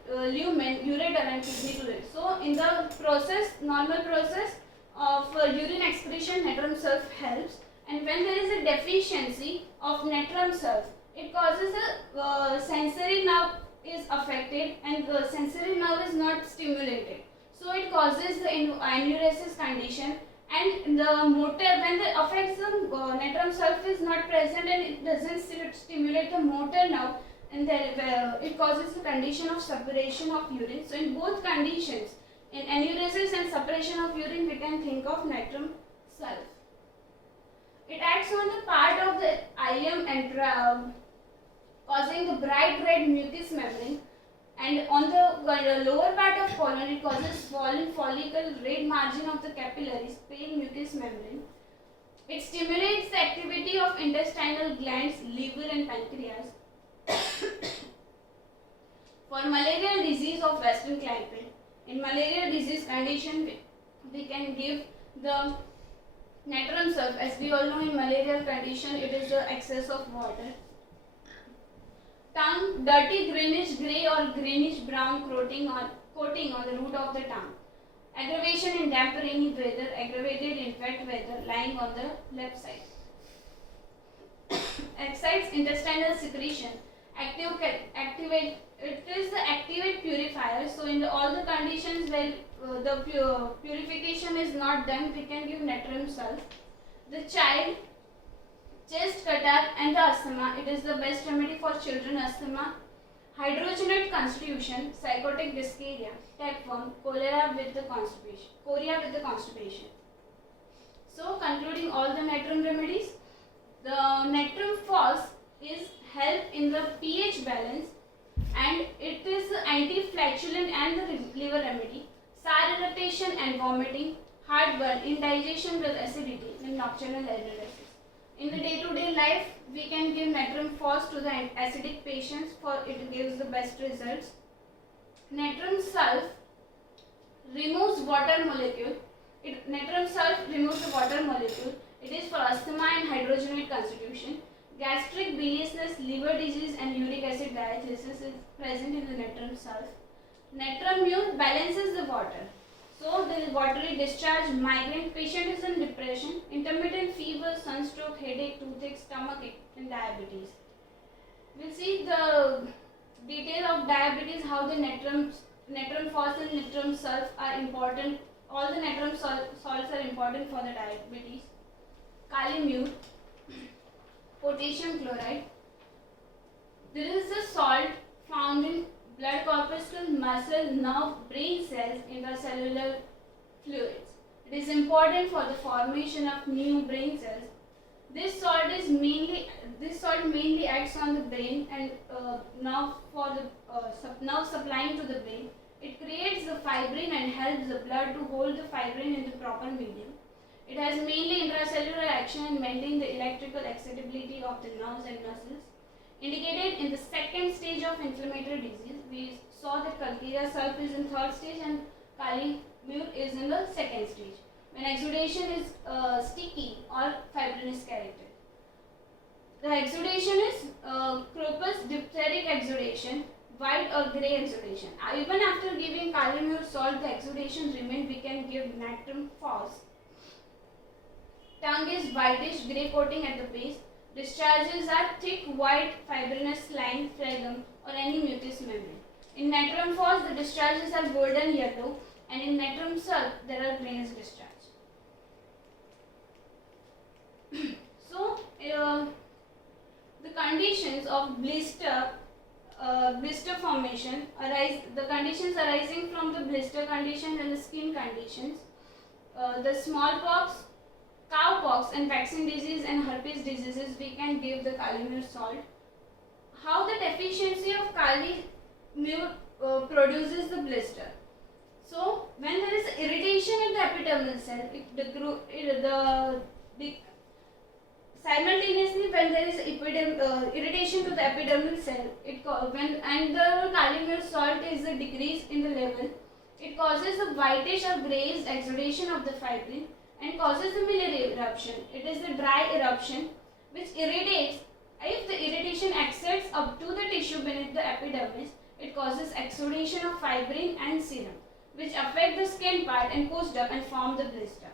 lumen, ureter and kidney fluid. So in the process, normal process of urine excretion, natrum self helps, and when there is a deficiency of natrum self, it causes a sensory nerve is affected, and the sensory nerve is not stimulated. So it causes the enuresis condition, and the motor, when the affects the natrum self is not present and it doesn't stimulate the motor nerve, and it causes the condition of separation of urine. So in both conditions, in enuresis and separation of urine, we can think of natrum self. It acts on the part of the ileum and causing the bright red mucous membrane, and on the lower part of colon, it causes swollen follicle, red margin of the capillaries, pale mucous membrane. It stimulates the activity of intestinal glands, liver and pancreas. For malarial disease of western climate, in malarial disease condition, we can give the natrum self. As we all know, in malarial condition, it is the excess of water. Tongue, dirty greenish grey or greenish brown coating on the root of the tongue. Aggravation in damp rainy weather, aggravated in wet weather, lying on the left side. Excites intestinal secretion. It is the activate purifier. So in all the conditions where the purification is not done, we can give natrum self. The child, chest catarrh and the asthma, it is the best remedy for children asthma. Hydrogenate constitution, psychotic dysphagia, tapeworm, chorea with the constipation. So concluding all the natrum remedies, the natrum falls is help in the pH balance, and it is anti-flatulent and the liver remedy. Sour irritation and vomiting, heartburn, indigestion with acidity, and nocturnal enuresis. In the day-to-day life, we can give natrum falls to the acidic patients, for it gives the best results. Natrum self removes water molecule. Natrum self removes the water molecule. It is for asthma and hydrogenate constitution. Gastric biliousness, liver disease and uric acid diathesis is present in the natrum self. Natrum mure balances the water. So there is watery discharge, migraine, patient is in depression, intermittent fever, sunstroke, headache, toothache, stomachache and diabetes. We'll see the detail of diabetes, how the natrum falls and natrum self are important. All the natrum salts are important for the diabetes. Kali mure, potassium chloride. There is a salt found in blood corpuscle, muscle, nerve, brain cells, intracellular fluids. It is important for the formation of new brain cells. This salt mainly acts on the brain and nerve supplying to the brain. It creates the fibrin and helps the blood to hold the fibrin in the proper medium. It has mainly intracellular action in maintaining the electrical excitability of the nerves and muscles. Indicated in the second stage of inflammatory disease, we saw that Calcarea sulf is in third stage and Kali mur is in the second stage, when exudation is sticky or fibrinous character. The exudation is crocus diphtheric exudation, white or grey exudation. Even after giving Kali mur salt, the exudation remains. We can give natrum phos. Tongue is whitish grey coating at the base. Discharges are thick white fibrinous slime, phlegm or any mucous membrane. In natrum phos, the discharges are golden yellow, and in natrum sulf, there are greenish discharge. So, the conditions of blister formation arise. The conditions arising from the blister condition and the skin conditions, the smallpox, cowpox and vaccine disease and herpes diseases, we can give the Kali mur salt. How the deficiency of Kali mur produces the blister. So when there is irritation in the epidermal cell, simultaneously when there is irritation to the epidermal cell, and the Kali mur salt is a decrease in the level, it causes a whitish or greyish exudation of the fibrin and causes the miliary eruption. It is the dry eruption which irritates. If the irritation extends up to the tissue beneath the epidermis, it causes exudation of fibrin and serum, which affect the skin part and push up and form the blister.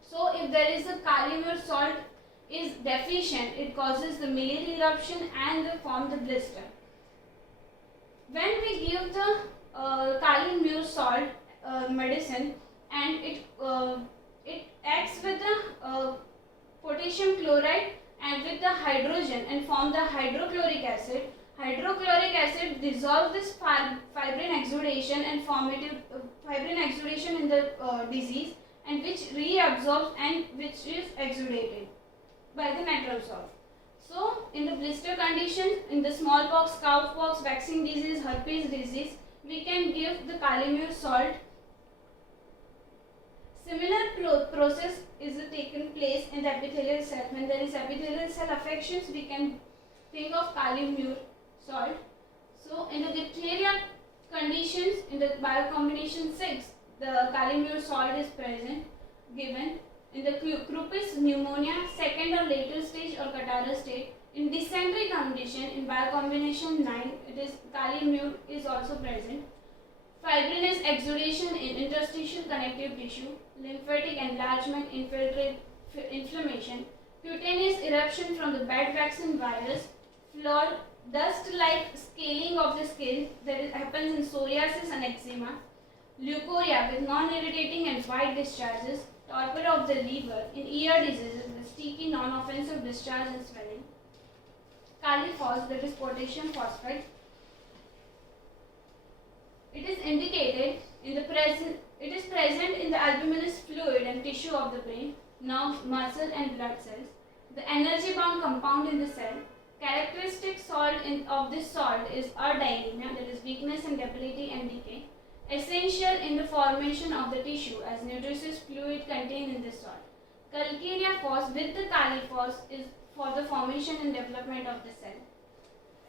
So if there is a Kali mur salt is deficient, it causes the miliary eruption and form the blister. When we give the Kali mur salt medicine, and it acts with the potassium chloride and with the hydrogen and form the hydrochloric acid. Hydrochloric acid dissolves this fibrin exudation and formative fibrin exudation in the disease, and which reabsorbs and which is exudated by the natrum salt. So in the blister condition, in the smallpox, cowpox, vaccine disease, herpes disease, we can give the Kali mur salt. Similar process is taken place in the epithelial cell. When there is epithelial cell affections, we can think of Kali mur salt. So in the diphtheria conditions, in the biocombination 6, the Kali mur salt is present, given. In the Krupis pneumonia, second or later stage or Katara state. In dysentery condition, in biocombination 9, it is Kali mur is also present. Fibrinous exudation in interstitial connective tissue, lymphatic enlargement, inflammation, cutaneous eruption from the bed vaccine virus, floor, dust-like scaling of the skin that happens in psoriasis and eczema, leukorrhea with non-irritating and white discharges, torpor of the liver, in ear diseases with sticky non-offensive discharge and swelling, Kali phos, that is potassium phosphate. It is indicated in the present in the albuminous fluid and tissue of the brain, nerves, muscle and blood cells. The energy bound compound in the cell. Characteristic salt of this salt is eudynemia, that is weakness and debility and decay. Essential in the formation of the tissue as nutritious fluid contained in this salt. Calcarea phos with the Kali phos is for the formation and development of the cell.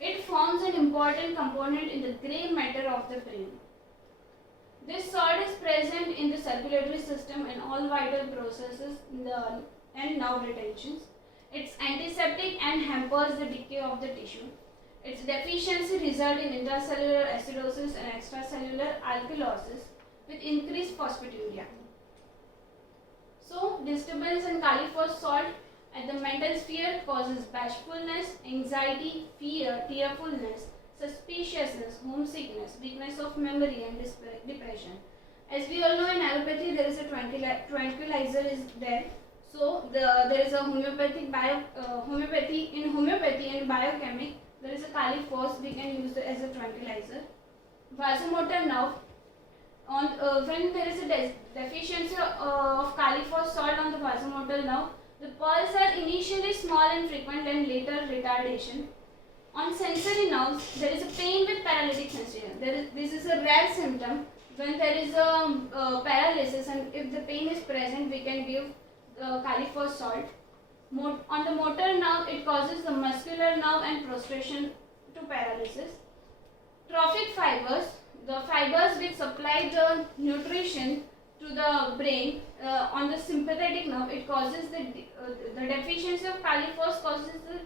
It forms an important component in the grey matter of the brain. This salt is present in the circulatory system and all vital processes and nerve retentions. It's antiseptic and hampers the decay of the tissue. Its deficiency results in intracellular acidosis and extracellular alkalosis with increased phosphaturia. So, disturbance in Kali phos salt at the mental sphere causes bashfulness, anxiety, fear, tearfulness, suspiciousness, homesickness, weakness of memory and depression. As we all know, in allopathy there is a tranquilizer is there. So there is a homeopathy in homeopathy and biochemic. There is a Kali phos, we can use it as a tranquilizer. Vasomotor nerve. When there is a deficiency of Kali phos salt on the vasomotor nerve, the pulses are initially small and frequent and later retardation. On sensory nerves, there is a pain with paralytic sensation. This is a rare symptom when there is a paralysis and if the pain is present, we can give caliphos salt. On the motor nerve, it causes the muscular nerve and prostration to paralysis. Trophic fibers, the fibers which supply the nutrition to the brain on the sympathetic nerve, it causes the deficiency of caliphos causes the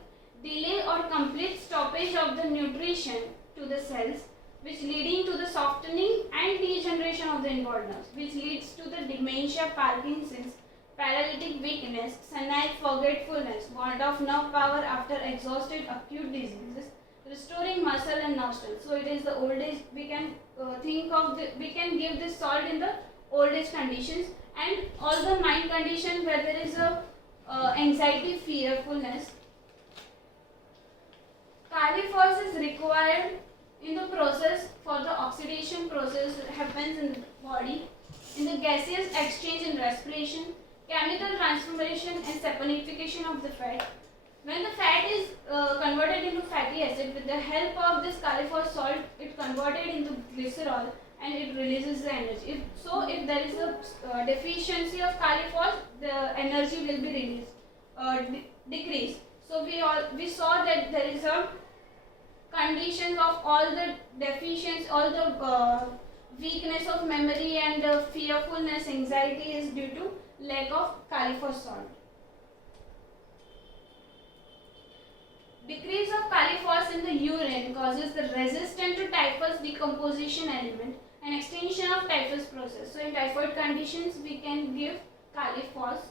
delay or complete stoppage of the nutrition to the cells, which leading to the softening and degeneration of the involved nerves, which leads to the dementia, Parkinson's, paralytic weakness, senile forgetfulness, want of nerve power after exhausted acute diseases, restoring muscle and nerve strength. So it is the old age. We can we can give this salt in the old age conditions, and all the mind conditions where there is a anxiety, fearfulness. Caliphos is required in the process for the oxidation process that happens in the body, in the gaseous exchange in respiration, chemical transformation and saponification of the fat. When the fat is converted into fatty acid, with the help of this caliphos salt, it converted into glycerol and it releases the energy. If there is a deficiency of caliphos, the energy will be released, decreased. So we saw that there is a conditions of all the deficiency, all the weakness of memory and fearfulness, anxiety is due to lack of caliphos salt. Decrease of caliphos in the urine causes the resistance to typhus decomposition element and extension of typhus process. So in typhoid conditions, we can give caliphos.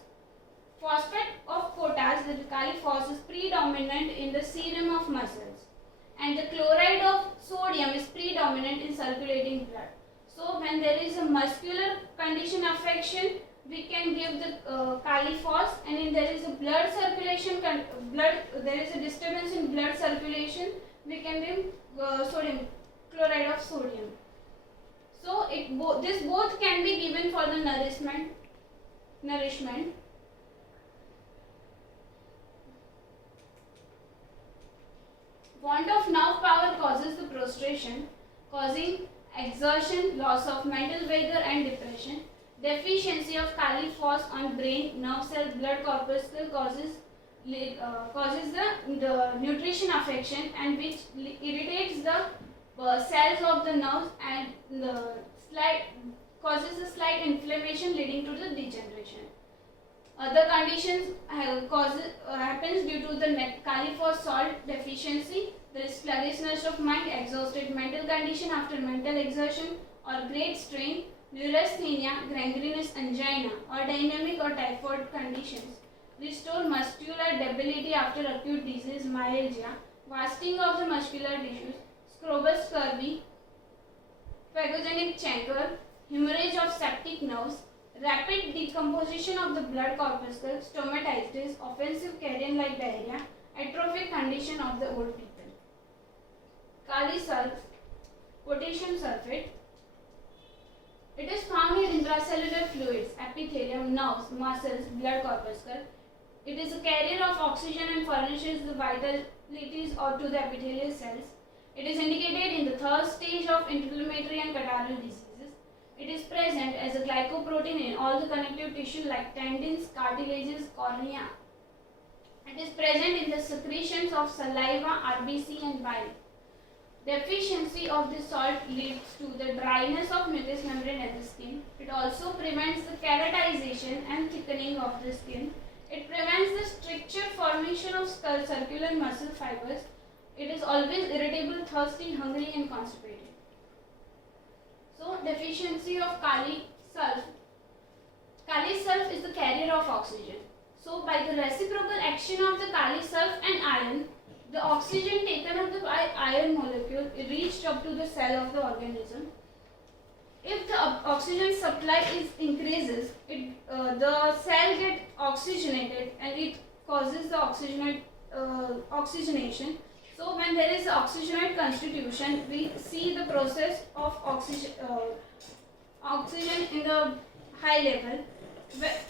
Phosphate of potash, the caliphos, is predominant in the serum of muscles, and the chloride of sodium is predominant in circulating blood. So when there is a muscular condition affection, we can give the caliphos, and if there is a blood circulation, there is a disturbance in blood circulation, we can give chloride of sodium. So this both can be given for the nourishment. Want of nerve power causes the prostration, causing exertion, loss of mental vigor and depression. Deficiency of caliphos on brain, nerve cell, blood corpuscle causes the nutrition affection, and which irritates the cells of the nerves and causes a slight inflammation leading to the degeneration. Other conditions happens due to the caliphos salt deficiency. There is sluggishness of mind, exhausted mental condition after mental exertion or great strain, neurasthenia, gangrenous angina, or dynamic or typhoid conditions. Restore muscular debility after acute disease, myalgia, wasting of the muscular tissues, scrobus scurvy, phagogenic chancre, hemorrhage of septic nerves, rapid decomposition of the blood corpuscle, stomatitis, offensive carrion-like diarrhea, atrophic condition of the old people. Kali salt, potassium sulfate. It is found in intracellular fluids, epithelium, nerves, muscles, blood corpuscle. It is a carrier of oxygen and furnishes the vitalities to the epithelial cells. It is indicated in the third stage of inflammatory and catarrhal diseases. It is present as a glycoprotein in all the connective tissue like tendons, cartilages, cornea. It is present in the secretions of saliva, RBC and bile. Deficiency of this salt leads to the dryness of mucous membrane at the skin. It also prevents the keratization and thickening of the skin. It prevents the stricture formation of circular muscle fibers. It is always irritable, thirsty, hungry and constipated. So deficiency of Kali sulf. Kali sulf is the carrier of oxygen. So by the reciprocal action of the Kali sulf and iron, the oxygen taken up by iron molecule reached up to the cell of the organism. If the oxygen supply increases, the cell gets oxygenated and it causes the oxygenation. So when there is oxygenate constitution, we see the process of oxygen in the high level.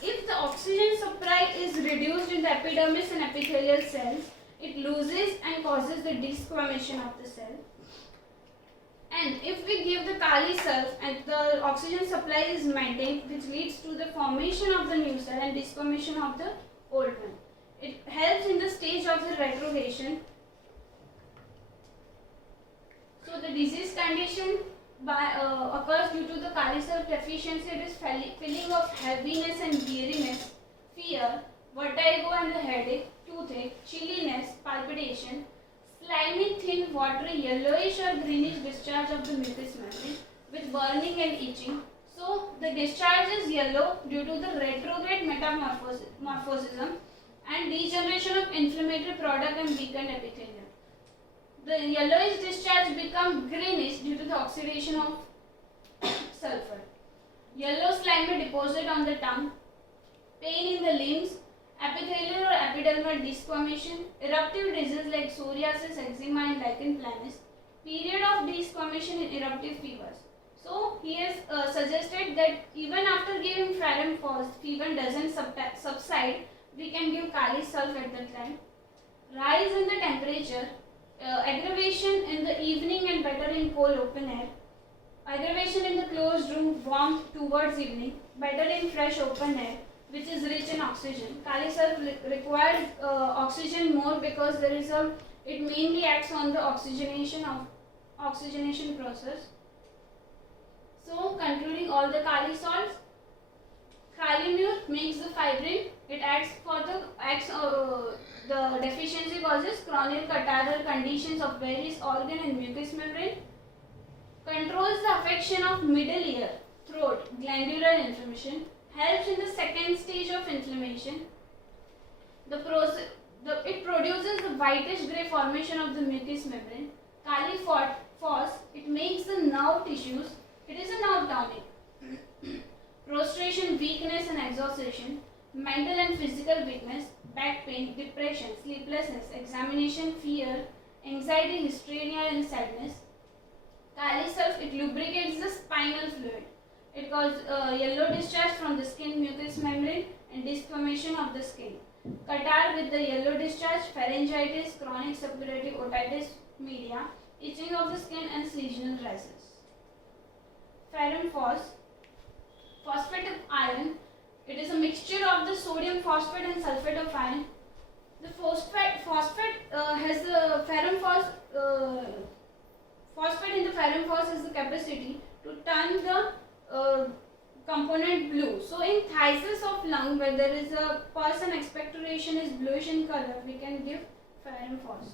If the oxygen supply is reduced in the epidermis and epithelial cells, it loses and causes the desquamation of the cell. And if we give the kali self and the oxygen supply is maintained, which leads to the formation of the new cell and disformation of the old one. It helps in the stage of the retrogression. So the disease condition occurs due to the kali self deficiency. It is feeling of heaviness and weariness, fear, vertigo and the headache, toothache, chilliness, palpitation, slimy, thin, watery, yellowish or greenish discharge of the mucous membrane with burning and itching. So the discharge is yellow due to the retrograde metamorphism and degeneration of inflammatory product and weakened epithelium. The yellowish discharge becomes greenish due to the oxidation of sulfur. Yellow slimy deposit on the tongue, pain in the limbs, epithelial or epidermal disformation, eruptive disease like psoriasis, eczema and lichen planus, period of disformation in eruptive fevers. So he has suggested that even after giving ferrum phos, fever doesn't subside, we can give kali self at that time. Rise in the temperature, aggravation in the evening and better in cold open air, aggravation in the closed room, warm towards evening, better in fresh open air, which is rich in oxygen. Kali self requires oxygen more because it mainly acts on the oxygenation process. So concluding all the kali salts, kalimur makes the fibrin. It acts the deficiency causes chronic catarrhal conditions of various organ and mucous membrane. Controls the affection of middle ear, throat, glandular inflammation. Helps in the second stage of inflammation. It produces the whitish grey formation of the mucous membrane. Kali phos, it makes the nerve tissues. It is a nerve tonic. Prostration, weakness and exhaustion. Mental and physical weakness. Back pain, depression, sleeplessness, examination, fear, anxiety, hysteria and sadness. Kali self, it lubricates the spinal fluid. It causes yellow discharge from the skin mucous membrane and disformation of the skin. Catarrh with the yellow discharge, pharyngitis, chronic suppurative otitis media, itching of the skin and seasonal rashes. Ferrum phos, phosphate of iron. It is a mixture of the sodium phosphate and sulfate of iron. The phosphate has the ferrum phos. Phosphate in the ferrum phos has the capacity to turn the component blue. So in thysis of lung, where there is a pulse and expectoration is bluish in color, we can give ferrum phos.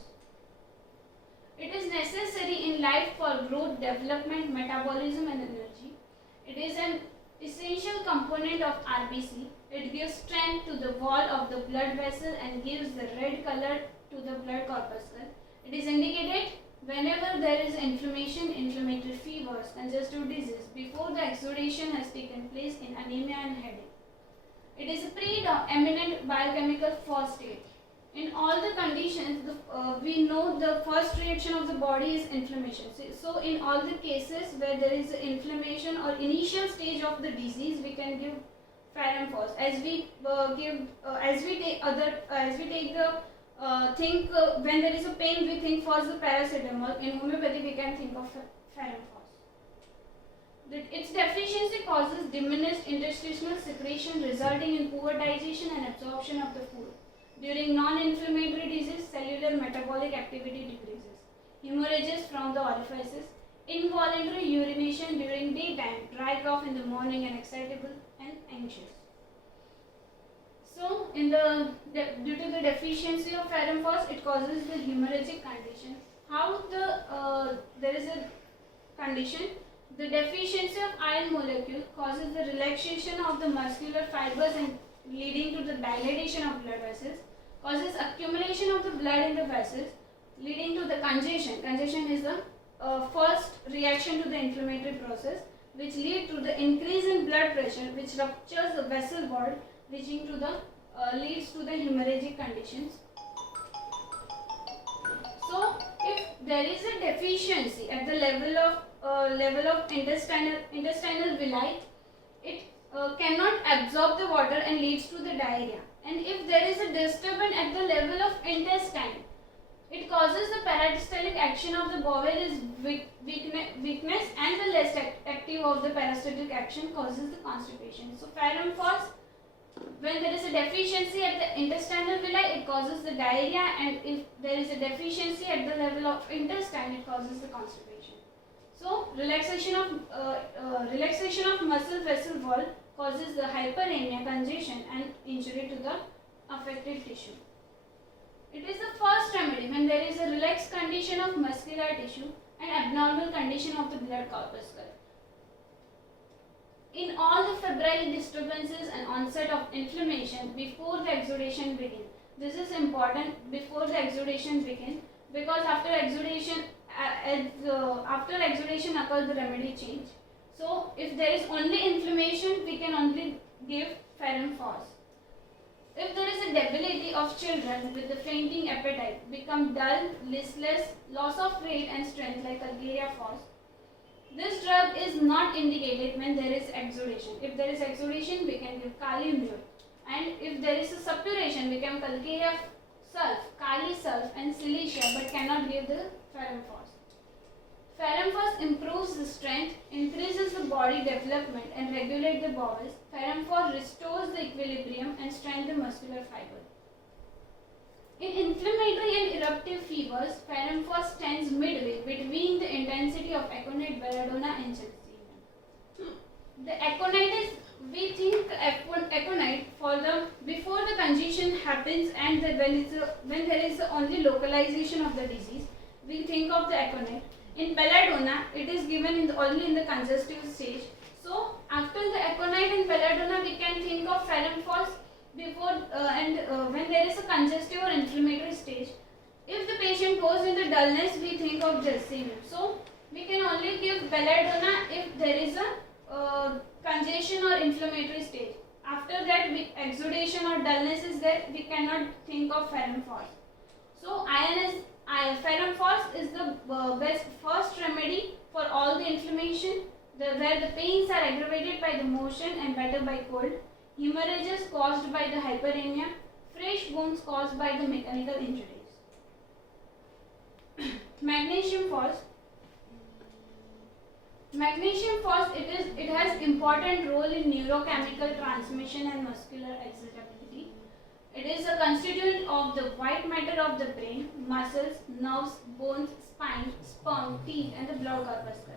It is necessary in life for growth, development, metabolism and energy. It is an essential component of RBC. It gives strength to the wall of the blood vessel and gives the red color to the blood corpuscle. It is indicated whenever there is inflammation, inflammatory fevers, congestive disease, before the exudation has taken place in anemia and headache. It is a preeminent biochemical first state. In all the conditions, we know the first reaction of the body is inflammation. So in all the cases where there is inflammation or initial stage of the disease, we can give ferrum phos. When there is a pain, we think first the paracetamol. In homeopathy, we can think of ferrum phos. Its deficiency causes diminished interstitial secretion, resulting in poor digestion and absorption of the food. During non-inflammatory disease, cellular metabolic activity decreases. Hemorrhages from the orifices, involuntary urination during daytime, dry cough in the morning and excitable and anxious. So, due to the deficiency of ferrum phos, it causes the hemorrhagic condition. How there is a condition, the deficiency of iron molecule causes the relaxation of the muscular fibers and leading to the dilatation of blood vessels, causes accumulation of the blood in the vessels, leading to the congestion. Congestion is the first reaction to the inflammatory process, which leads to the increase in blood pressure, which ruptures the vessel wall, leads to the hemorrhagic conditions. So, if there is a deficiency at the level of intestinal villi, it cannot absorb the water and leads to the diarrhea. And if there is a disturbance at the level of intestine, It causes the peristaltic action of the bowel is weakness, and the less active of the peristaltic action causes the constipation. So ferrum phos, when there is a deficiency at the intestinal villi, it causes the diarrhea, and if there is a deficiency at the level of intestine, it causes the constipation. So relaxation of muscle vessel wall causes the hyperemia, congestion, and injury to the affected tissue. It is the first remedy when there is a relaxed condition of muscular tissue and abnormal condition of the blood corpuscle. In all the febrile disturbances and onset of inflammation before the exudation begin. This is important, before the exudation begin, because after exudation occurs the remedy change. So if there is only inflammation, we can only give ferrum phos. If there is a debility of children with the fainting appetite, become dull, listless, loss of weight and strength like Calcarea phos, this drug is not indicated when there is exudation. If there is exudation, we can give Kaliumur. And if there is a suppuration, we can Calcarea sulf, Kali sulf and Silicia, but cannot give the ferrum phos. Ferrum phos improves the strength, increases the body development and regulates the bowels. Ferrum phos restores the equilibrium and strengthens the muscular fiber. In inflammatory and eruptive fevers, ferrum phos stands midway between the intensity of aconite, belladonna and gelsemium. The aconite is, we think aconite before the congestion happens and when there is only localization of the disease, we think of the aconite. In belladonna, it is given only in the congestive stage. So after the aconite and belladonna, we can think of ferrum phos before when there is a congestive or inflammatory stage. If the patient goes in the dullness, we think of gelsemium. So we can only give belladonna if there is a congestion or inflammatory stage. After that, exudation or dullness is there, we cannot think of ferrum phos. So ferrum phos is the best first remedy for all the inflammation, where the pains are aggravated by the motion and better by cold, hemorrhages caused by the hyperemia, fresh wounds caused by the mechanical injuries. Magnesium phos. Magnesium phos, it has important role in neurochemical transmission and muscular excitability. It is a constituent of the white matter of the brain, muscles, nerves, bones, spine, sperm, teeth and the blood corpuscle.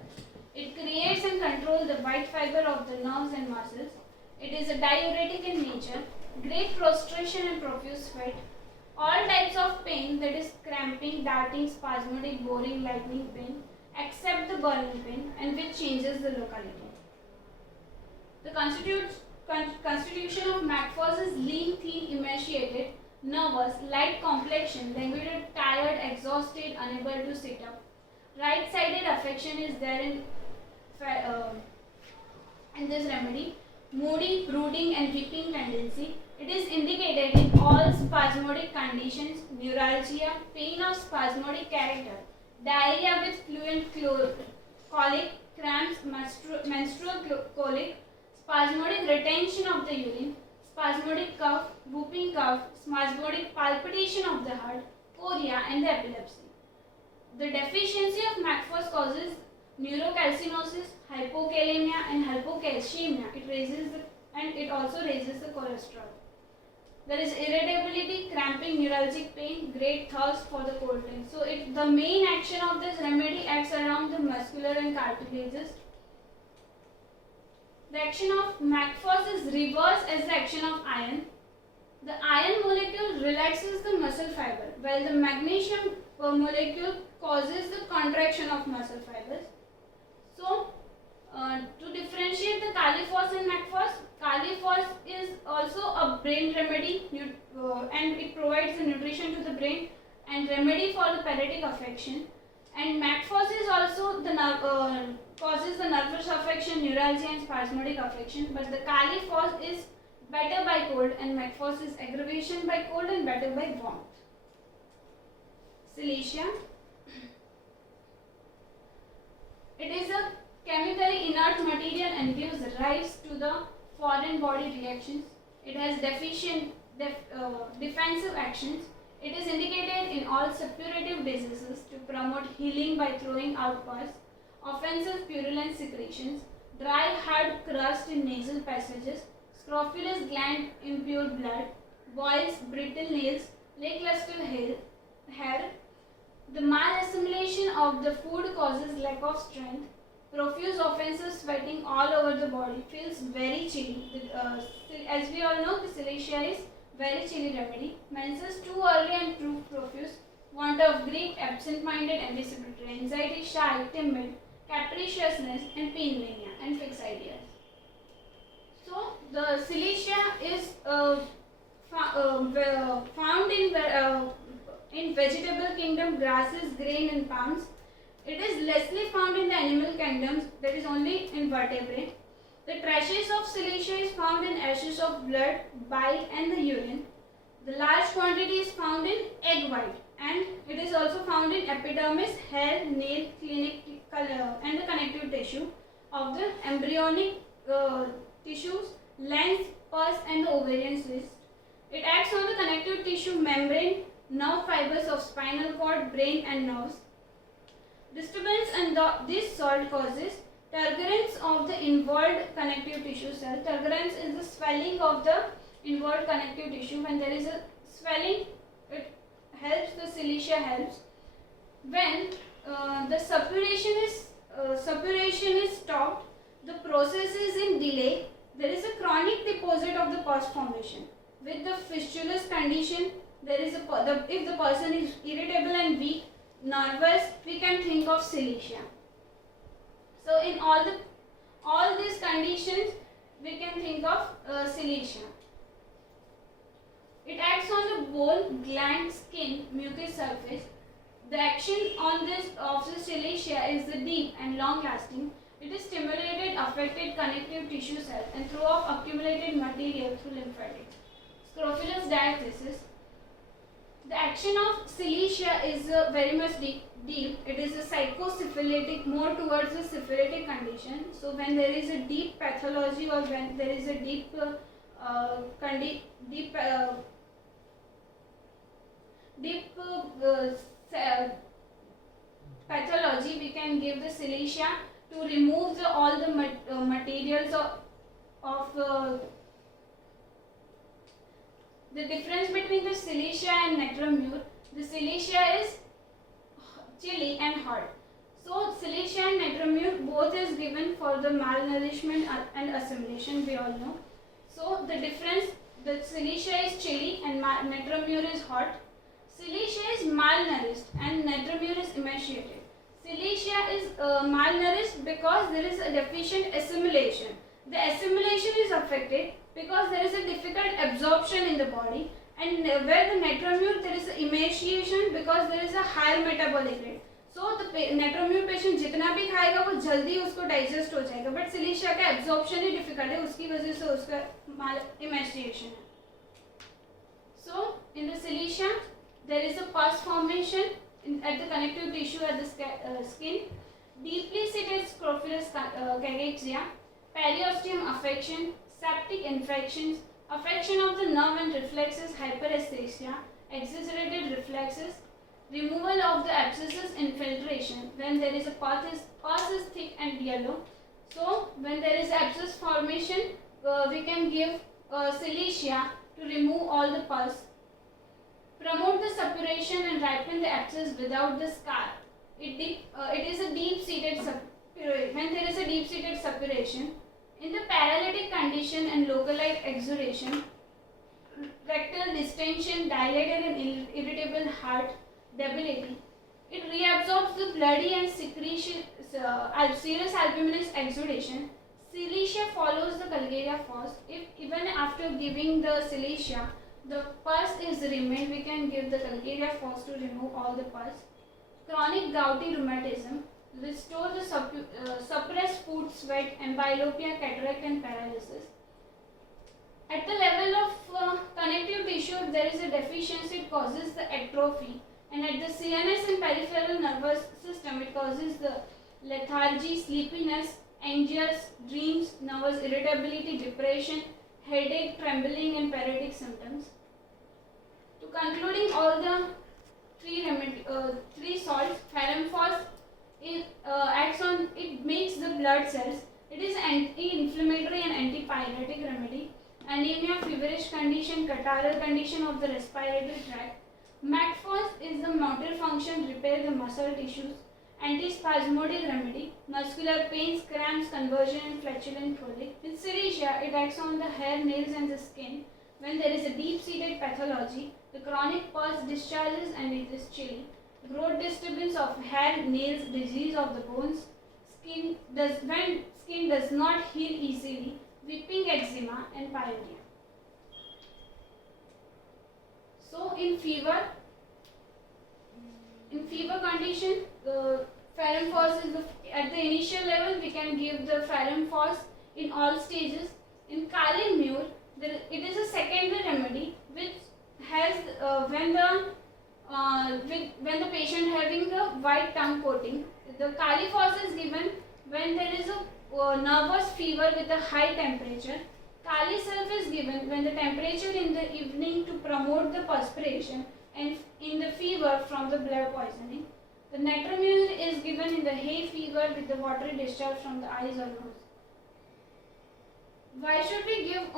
It creates and controls the white fiber of the nerves and muscles. It is a diuretic in nature, great prostration and profuse sweat. All types of pain, that is cramping, darting, spasmodic, boring, lightning pain, except the burning pain, and which changes the locality. The constitution of McPhos is lean, thin, emaciated, nervous, light complexion, languid, tired, exhausted, unable to sit up. Right-sided affection is there in this remedy. Moody, brooding and weeping tendency. It is indicated in all spasmodic conditions, neuralgia, pain of spasmodic character, diarrhea with fluent colic, cramps, menstrual colic, spasmodic retention of the urine, spasmodic cough, whooping cough, spasmodic palpitation of the heart, chorea and the epilepsy. The deficiency of McPhos causes neurocalcinosis, hypokalemia and hypocalcemia. It also raises the cholesterol. There is irritability, cramping, neuralgic pain, great thirst for the cold drink. So the main action of this remedy acts around the muscular and cartilages. The action of McPhos is reversed as the action of iron. The iron molecule relaxes the muscle fiber, while the magnesium molecule causes the contraction of muscle fibers. So, to differentiate the Kali phos and McPhos, Kali phos is also a brain remedy and it provides the nutrition to the brain and remedy for the paralytic affection. And McPhos is also causes the nervous affection, neuralgia and spasmodic affection. But the Kali phos is better by cold and McPhos is aggravation by cold and better by warmth. Silicia. It is a chemically inert material and gives rise to the foreign body reactions. It has defensive actions. It is indicated in all suppurative diseases to promote healing by throwing out pus, offensive purulent secretions, dry hard crust in nasal passages, scrofulous gland impure blood, boils, brittle nails, lackluster hair. The malassimilation of the food causes lack of strength. Profuse offensive sweating all over the body. Feels very chilly. As we all know, the silicea is very chilly remedy. Menses too early and too profuse. Want of grief, absent-minded, anticipatory, anxiety, shy, timid, capriciousness, and pain mania, and fixed ideas. So the silicea is found in vegetable kingdom, grasses, grain, and palms. It is lessly found in the animal kingdoms, that is only in vertebrae. The traces of silicea is found in ashes of blood, bile, and the urine. The large quantity is found in egg white, and it is also found in epidermis, hair, nail, and the connective tissue of the embryonic tissues, lens, pus, and the ovarian cyst. It acts on the connective tissue membrane, nerve fibers of spinal cord, brain, and nerves. Disturbance in this salt causes turgorance of the involved connective tissue cell. Turgorance is the swelling of the involved connective tissue. When there is a swelling, it helps, the silicea helps. When the suppuration is stopped, the process is in delay. There is a chronic deposit of the pus formation. With the fistulous condition, there is if the person is irritable and weak, nervous, we can think of silicea. So in all these conditions, we can think of silicea. It acts on the bone, gland, skin, mucous surface. The action on this of the silicea is the deep and long lasting. It is stimulated affected connective tissue cells and throw off accumulated material through lymphatics. Scrofulous diathesis. The action of silicea is very much deep. It is a psychosyphilitic, more towards the syphilitic condition. So when there is a deep pathology or when there is a deep pathology, we can give the silicea to remove all the materials of the difference between the silicea and natramure. The silicea is chilly and hot. So silicea and natramure both is given for the malnourishment and assimilation, we all know. So the difference, the silicea is chilly and natramure is hot. Silicea is malnourished and natramure is emaciated. Silicea is malnourished because there is a deficient assimilation. The assimilation is affected because there is a difficult absorption in the body, and where the natramure there is emaciation because there is a higher metabolic rate. So the natramure patient जितना भी खाएगा वो जल्दी उसको digest हो जाएगा, but silicea का absorption ही difficult है, उसकी वजह से उसका emaciation है. So in the silicea there is a pus formation at the connective tissue at the skin, deeply seated scrofulous cachexia, periosteum affection, septic infections, affection of the nerve and reflexes, hyperesthesia, exaggerated reflexes, removal of the abscesses, infiltration. When there is a pus is thick and yellow. So when there is abscess formation, we can give silicea to remove all the pus. Promote the suppuration and ripen the abscess without the scar. It is a deep-seated suppuration. When there is a deep-seated suppuration, in the paralytic condition and localized exudation, rectal distension, dilated and irritable heart, debility, it reabsorbs the bloody and secretion, serous albuminous exudation. Silicea follows the Calcarea first. If even after giving the silicea, the pus is remained, we can give the Calcarea first to remove all the pus. Chronic gouty rheumatism, restore the suppressed food, sweat, amblyopia, cataract, and paralysis. At the level of connective tissue, if there is a deficiency, it causes the atrophy. And at the CNS and peripheral nervous system, it causes the lethargy, sleepiness, anxious, dreams, nervous irritability, depression, headache, trembling, and paralytic symptoms. To concluding all the three salts, ferrum phos acts on, it makes the blood cells. It is anti-inflammatory and antipyretic remedy. Anemia, feverish condition, catarrhal condition of the respiratory tract. Macphos is the motor function, repair the muscle tissues. Antispasmodic remedy, muscular pains, cramps, conversion and flatulent colic. With Serratia, it acts on the hair, nails and the skin. When there is a deep-seated pathology, the chronic pus discharges and it is chilly. Growth disturbance of hair, nails, disease of the bones. When skin does not heal easily, weeping eczema and pyorrhea. So in fever condition, ferrum phos is at the initial level we can give the ferrum phos in all stages. In kali mur, it is a secondary remedy which has when the patient having the white tongue coating. The kali phos is given when there is a nervous fever with a high temperature. Kali self is given when the temperature in the evening to promote the perspiration and in the fever from the blood poisoning. The natramune is given in the hay fever with the watery discharge from the eyes or nose. Why should we give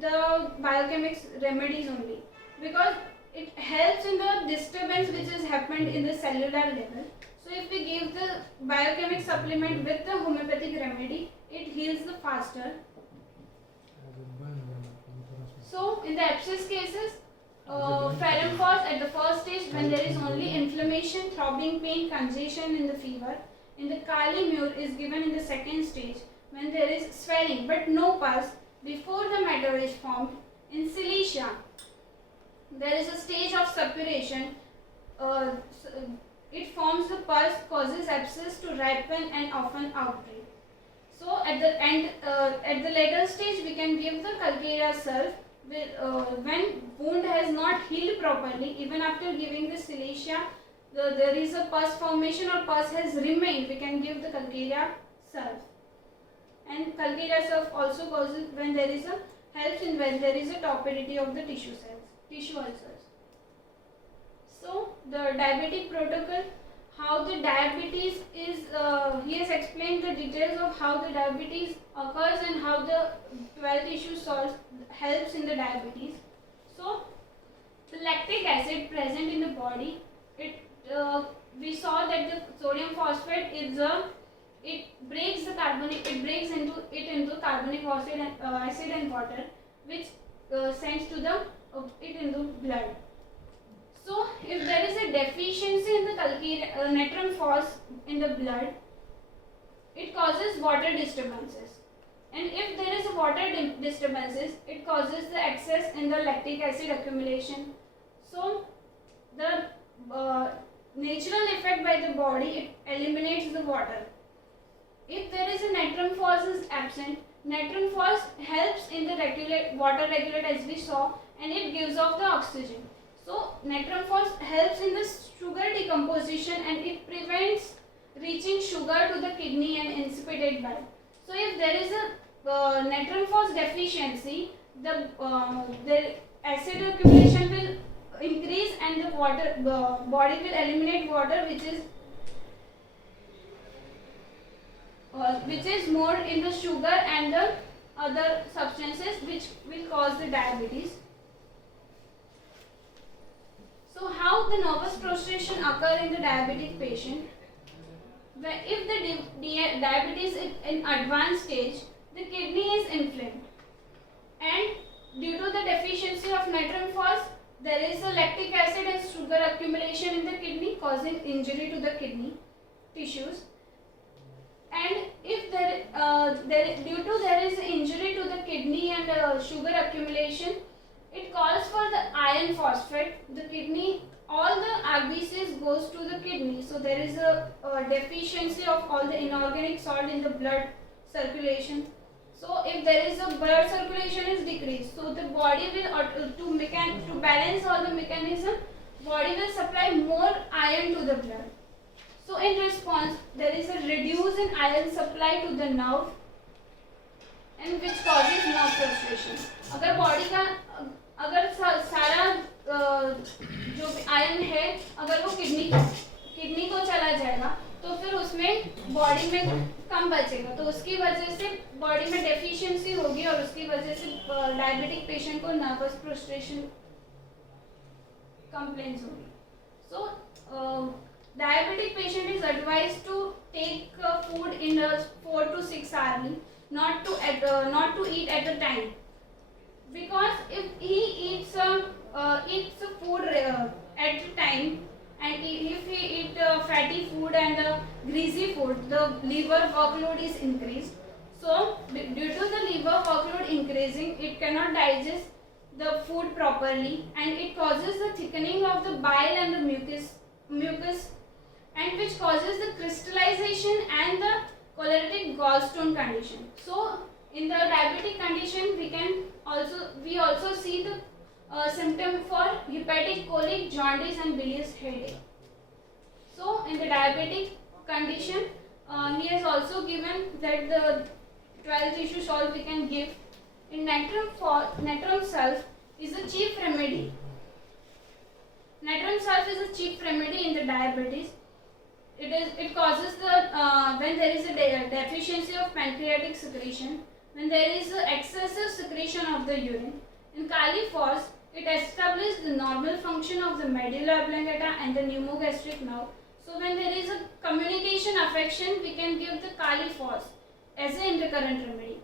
the biochemics remedies only? Because it helps in the disturbance which has happened in the cellular level. So if we give the biochemic supplement with the homeopathic remedy, it heals the faster. So in the abscess cases, ferrum phos at the first stage when there is only inflammation, throbbing pain, congestion in the fever. In the kali mur is given in the second stage when there is swelling but no pus before the matter is formed. In Serratia, there is a stage of suppuration. It forms the pus, causes abscess to ripen and often outbreak. So at the end, at the later stage, we can give the calcarea self when wound has not healed properly. Even after giving the Serratia, there is a pus formation or pus has remained. We can give the calcarea self. And calcarea self also causes when there is a torpidity of the tissue ulcers. So the diabetic protocol, how the diabetes is, he has explained the details of how the diabetes occurs and how the 12 tissue salts helps in the diabetes. So the lactic acid present in the body, we saw that the sodium phosphate is it breaks into carbonic acid and water, which sends to it into blood. So if there is a deficiency in the natrum phos in the blood, it causes water disturbances. And if there is a water disturbances, it causes the excess in the lactic acid accumulation. So the natural effect by the body, it eliminates the water. If there is a natrum phos is absent, natrum phos helps in the water regulate as we saw, and it gives off the oxygen. So natrum phos helps in the sugar decomposition and it prevents reaching sugar to the kidney and insipid bile. So if there is a natrum phos deficiency, the acid accumulation will increase and the body will eliminate water which is more in the sugar and the other substances which will cause the diabetes. So how the nervous prostration occur in the diabetic patient? If the diabetes is in advanced stage, the kidney is inflamed, and due to the deficiency of natrum phos, there is a lactic acid and sugar accumulation in the kidney causing injury to the kidney tissues. And if there is injury to the kidney and sugar accumulation, it calls for the iron phosphate. The kidney, all the RBCs goes to the kidney. So there is a deficiency of all the inorganic salt in the blood circulation. So if there is a blood circulation is decreased, so the body will to balance all the mechanism, body will supply more iron to the blood. So in response, there is a reduce in iron supply to the nerve, and which causes nerve frustration. अगर body का अगर सारा जो iron है अगर वो kidney को चला जाएगा तो फिर उसमें बॉडी में कम बचेगा, तो उसकी वजह से बॉडी में डेफिशिएंसी होगी और उसकी वजह से डायबिटिक पेशेंट को नर्वस फ्रस्ट्रेशन कंप्लेंट्स होगी. So diabetic patient is advised to take food in 4 to 6 hours, not to eat at a time, because if he eats food at a time, and if he eat fatty food and greasy food, the liver workload is increased. So due to the liver workload increasing, it cannot digest the food properly, and it causes the thickening of the bile and the mucus, and which causes the crystallization and the choleratic gallstone condition. So in the diabetic condition, we also see the symptom for hepatic colic, jaundice and bilious headache. So in the diabetic condition, he has also given that the 12th issue salt we can give. In natrum sulph is a chief remedy. Natrum sulph is a chief remedy in the diabetes. It causes the when there is a deficiency of pancreatic secretion, when there is excessive secretion of the urine. In Kali phos, it establishes the normal function of the medulla oblongata and the pneumogastric nerve. So when there is a communication affection, we can give the Kali phos as an intercurrent remedy.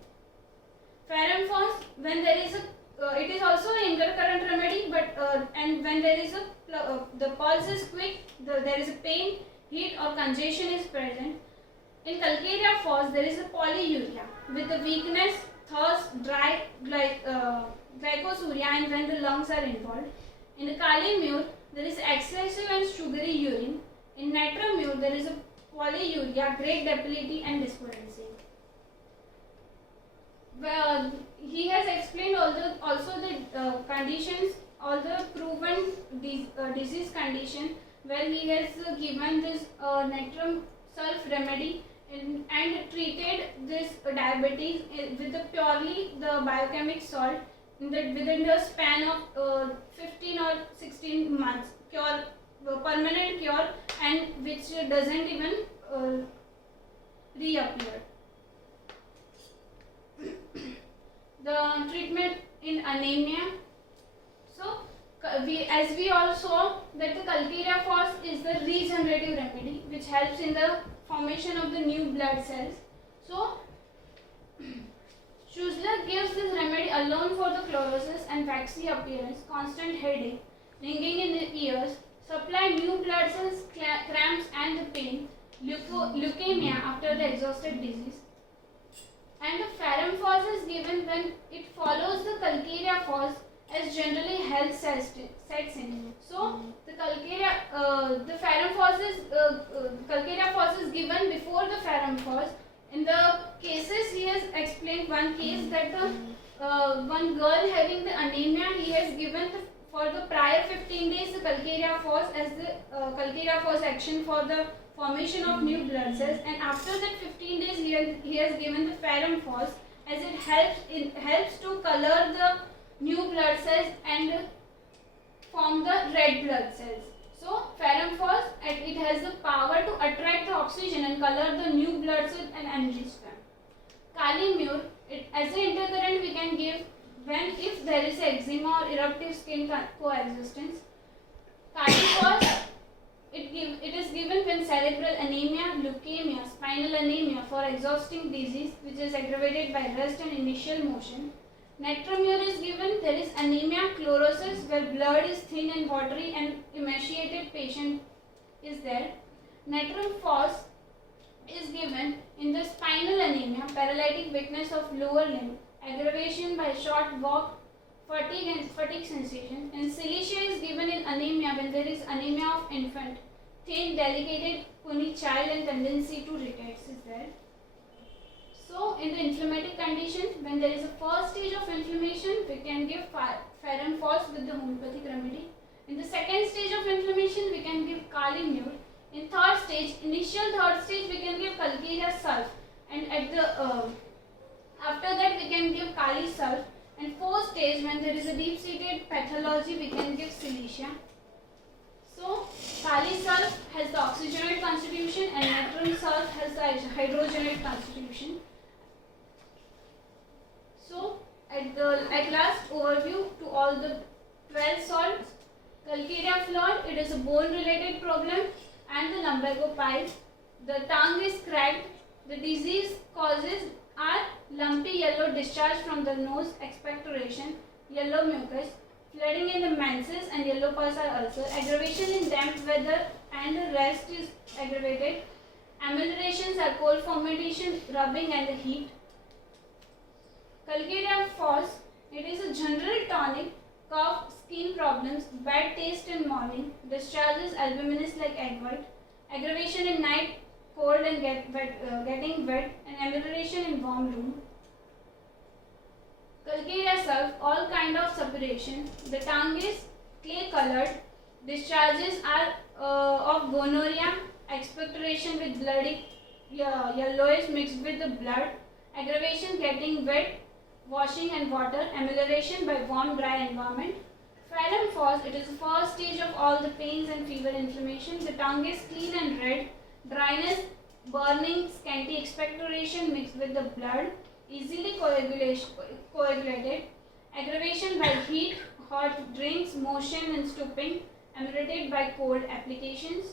Ferrum phos, when there is it is also an intercurrent remedy, but and when there is the pulse is quick, there is a pain, heat or congestion is present. In Calcarea phos, there is a polyuria with the weakness, thirst, dry glycosuria, and when the lungs are involved. In the Kali mure, there is excessive and sugary urine. In natrum mure, there is a polyuria, great debility and despondency. Well, he has explained also the conditions, all the proven disease condition, where he has given this natrum sulph remedy and treated this diabetes with the purely the biochemic salt within the span of 15 or 16 months, cure, permanent cure, and which doesn't even reappear. The treatment in anemia. So as we all saw that the Calcarea phos is the regenerative remedy which helps in the formation of the new blood cells. So Schussler gives this remedy alone for the chlorosis and waxy appearance, constant headache, ringing in the ears, supply new blood cells, cramps and the pain, leukemia after the exhausted disease. And the ferrum phos is given when it follows the Calcarea phos, as generally health sets in. So the ferrum phos is given before the ferrum phos. In the cases, he has explained one case that the one girl having the anemia, he has given for the prior 15 days the Calcarea phos as the Calcarea phos action for the formation of new blood cells, and after that 15 days he has given the ferrum phos as it helps to color the new blood cells and form the red blood cells. So ferrum phos, it has the power to attract the oxygen and color the new blood cells and enrich them. Kali mure, as an intercurrent we can give when if there is eczema or eruptive skin coexistence. Kali phos, it is given when cerebral anemia, leukemia, spinal anemia for exhausting disease which is aggravated by rest and initial motion. Natrum mure is given there is anemia, chlorosis where blood is thin and watery and emaciated patient is there. Natrum phos is given in the spinal anemia, paralytic weakness of lower limb, aggravation by short walk, fatigue sensation. And cilicia is given in anemia when there is anemia of infant, thin, delicate, puny child and tendency to rickets is there. So in the inflammatory conditions, when there is a first stage of inflammation, we can give ferrum phos with the homeopathic remedy. In the second stage of inflammation, we can give Kali mure. In third stage, initial third stage, we can give Calcarea sulph. And at the After that, we can give Kali sulf. And fourth stage, when there is a deep-seated pathology, we can give silicea. So, Kali sulf has the oxygenate constitution and natron sulf has the hydrogenate constitution. So, at last overview to all the 12 salts. Calcarea flood, it is a bone-related problem, and the lumbago piles. The tongue is cracked. The disease causes are lumpy yellow discharge from the nose, expectoration, yellow mucus, flooding in the menses, and yellow pus or ulcer. Aggravation in damp weather and rest is aggravated. Ameliorations are cold fermentation, rubbing, and the heat. Calcarea phos, it is a general tonic, cough, skin problems, bad taste in morning, discharges albuminous like egg white, aggravation in night, cold and getting wet, and amelioration in warm room. Calcarea sulf, all kind of suppuration. The tongue is clay colored. Discharges are of gonorrhea, expectoration with bloody yellowish mixed with the blood, aggravation getting wet, washing and water, amelioration by warm dry environment. Phlegm phos, it is the first stage of all the pains and fever inflammation. The tongue is clean and red, dryness, burning, scanty expectoration mixed with the blood, easily coagulated, aggravation by heat, hot drinks, motion and stooping, ameliorated by cold applications.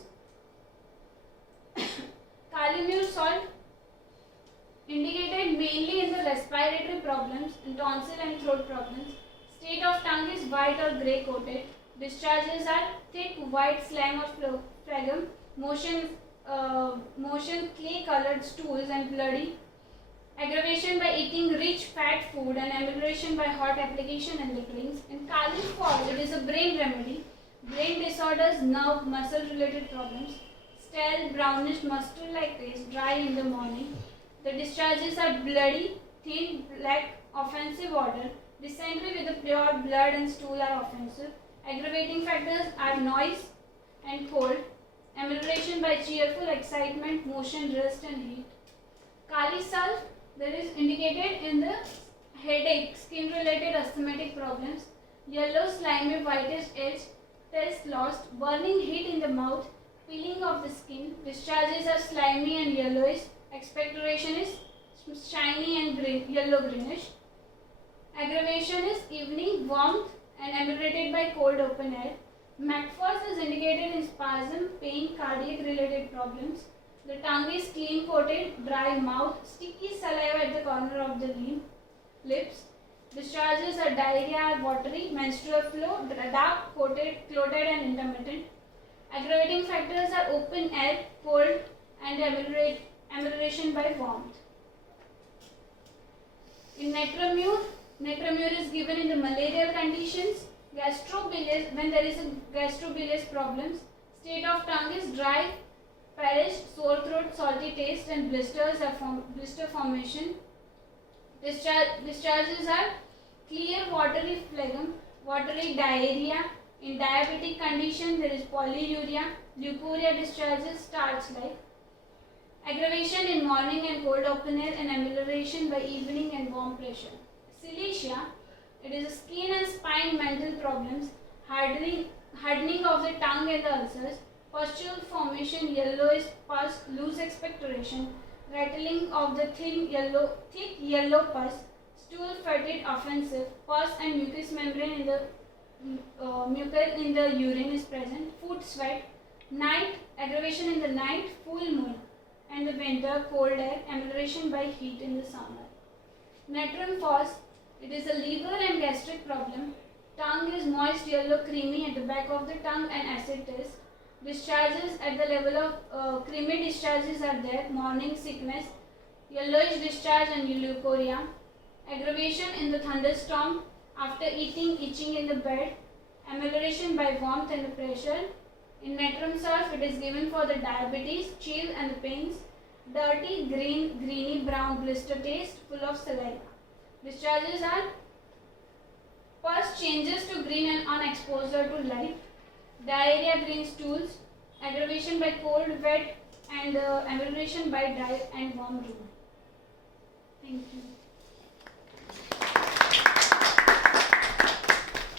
Calamure salt, indicated mainly in the respiratory problems, in tonsil and throat problems. State of tongue is white or grey coated. Discharges are thick white slime or phlegm. Motion clay colored stools and bloody. Aggravation by eating rich fat food and amelioration by hot application and liquorings. In Kali phos, it is a brain remedy. Brain disorders, nerve, muscle related problems. Stale, brownish, mustard-like taste, dry in the morning. The discharges are bloody, thin, black, offensive odor. Dysentery with the pure blood and stool are offensive. Aggravating factors are noise and cold. Amelioration by cheerful excitement, motion, rest and heat. Kali sulf, that is indicated in the headache, skin-related asthmatic problems. Yellow, slimy, whitish edge, taste lost, burning heat in the mouth, peeling of the skin. Discharges are slimy and yellowish. Expectoration is shiny and yellow-greenish. Aggravation is evening, warmth and ameliorated by cold open air. McPhos is indicated in spasm, pain, cardiac-related problems. The tongue is clean coated, dry mouth, sticky saliva at the corner of the lips. Discharges are diarrhea, watery, menstrual flow, dark, clotted and intermittent. Aggravating factors are open air, cold and amelioration by warmth. In Natramure is given in the malarial conditions, gastrobilious, when there is a gastrobilious problems. State of tongue is dry, perished, sore throat, salty taste and blisters are blister formation. Discharges are clear watery phlegm, watery diarrhea. In diabetic condition there is polyuria, leukorrhea discharges starch-like. Aggravation in morning and cold open air and amelioration by evening and warm pressure. Silicea, it is a skin and spine mental problems, hardening of the tongue and the ulcers, pustule formation, yellowish pus, loose expectoration, rattling of the thick yellow pus, stool fetid offensive, pus and mucous membrane in the mucus in the urine is present, foot sweat, night, aggravation in the night, full moon, and the winter, cold air, amelioration by heat in the summer. Natron phos, it is a liver and gastric problem. Tongue is moist, yellow, creamy at the back of the tongue and acid test. Discharges at the level of creamy discharges are there, morning sickness, yellowish discharge and leukorrhea. Aggravation in the thunderstorm, after eating, itching in the bed, amelioration by warmth and the pressure. In natron sulf, it is given for the diabetes, chill and the pains, dirty, green, greeny, brown blister taste, full of saliva. Discharges are pus changes to green and on exposure to light, diarrhea, green stools, aggravation by cold, wet and amelioration by dry and warm room. Thank you.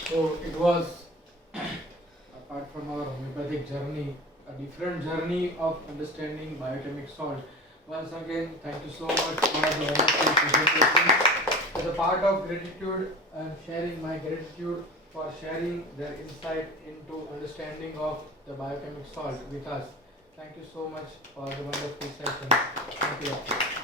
So it was, apart from our homeopathic journey, a different journey of understanding biochemic salt. Once again, thank you so much for the wonderful presentation. As a part of gratitude, I am sharing my gratitude for sharing their insight into understanding of the biochemic salt with us. Thank you so much for the wonderful session. Thank you.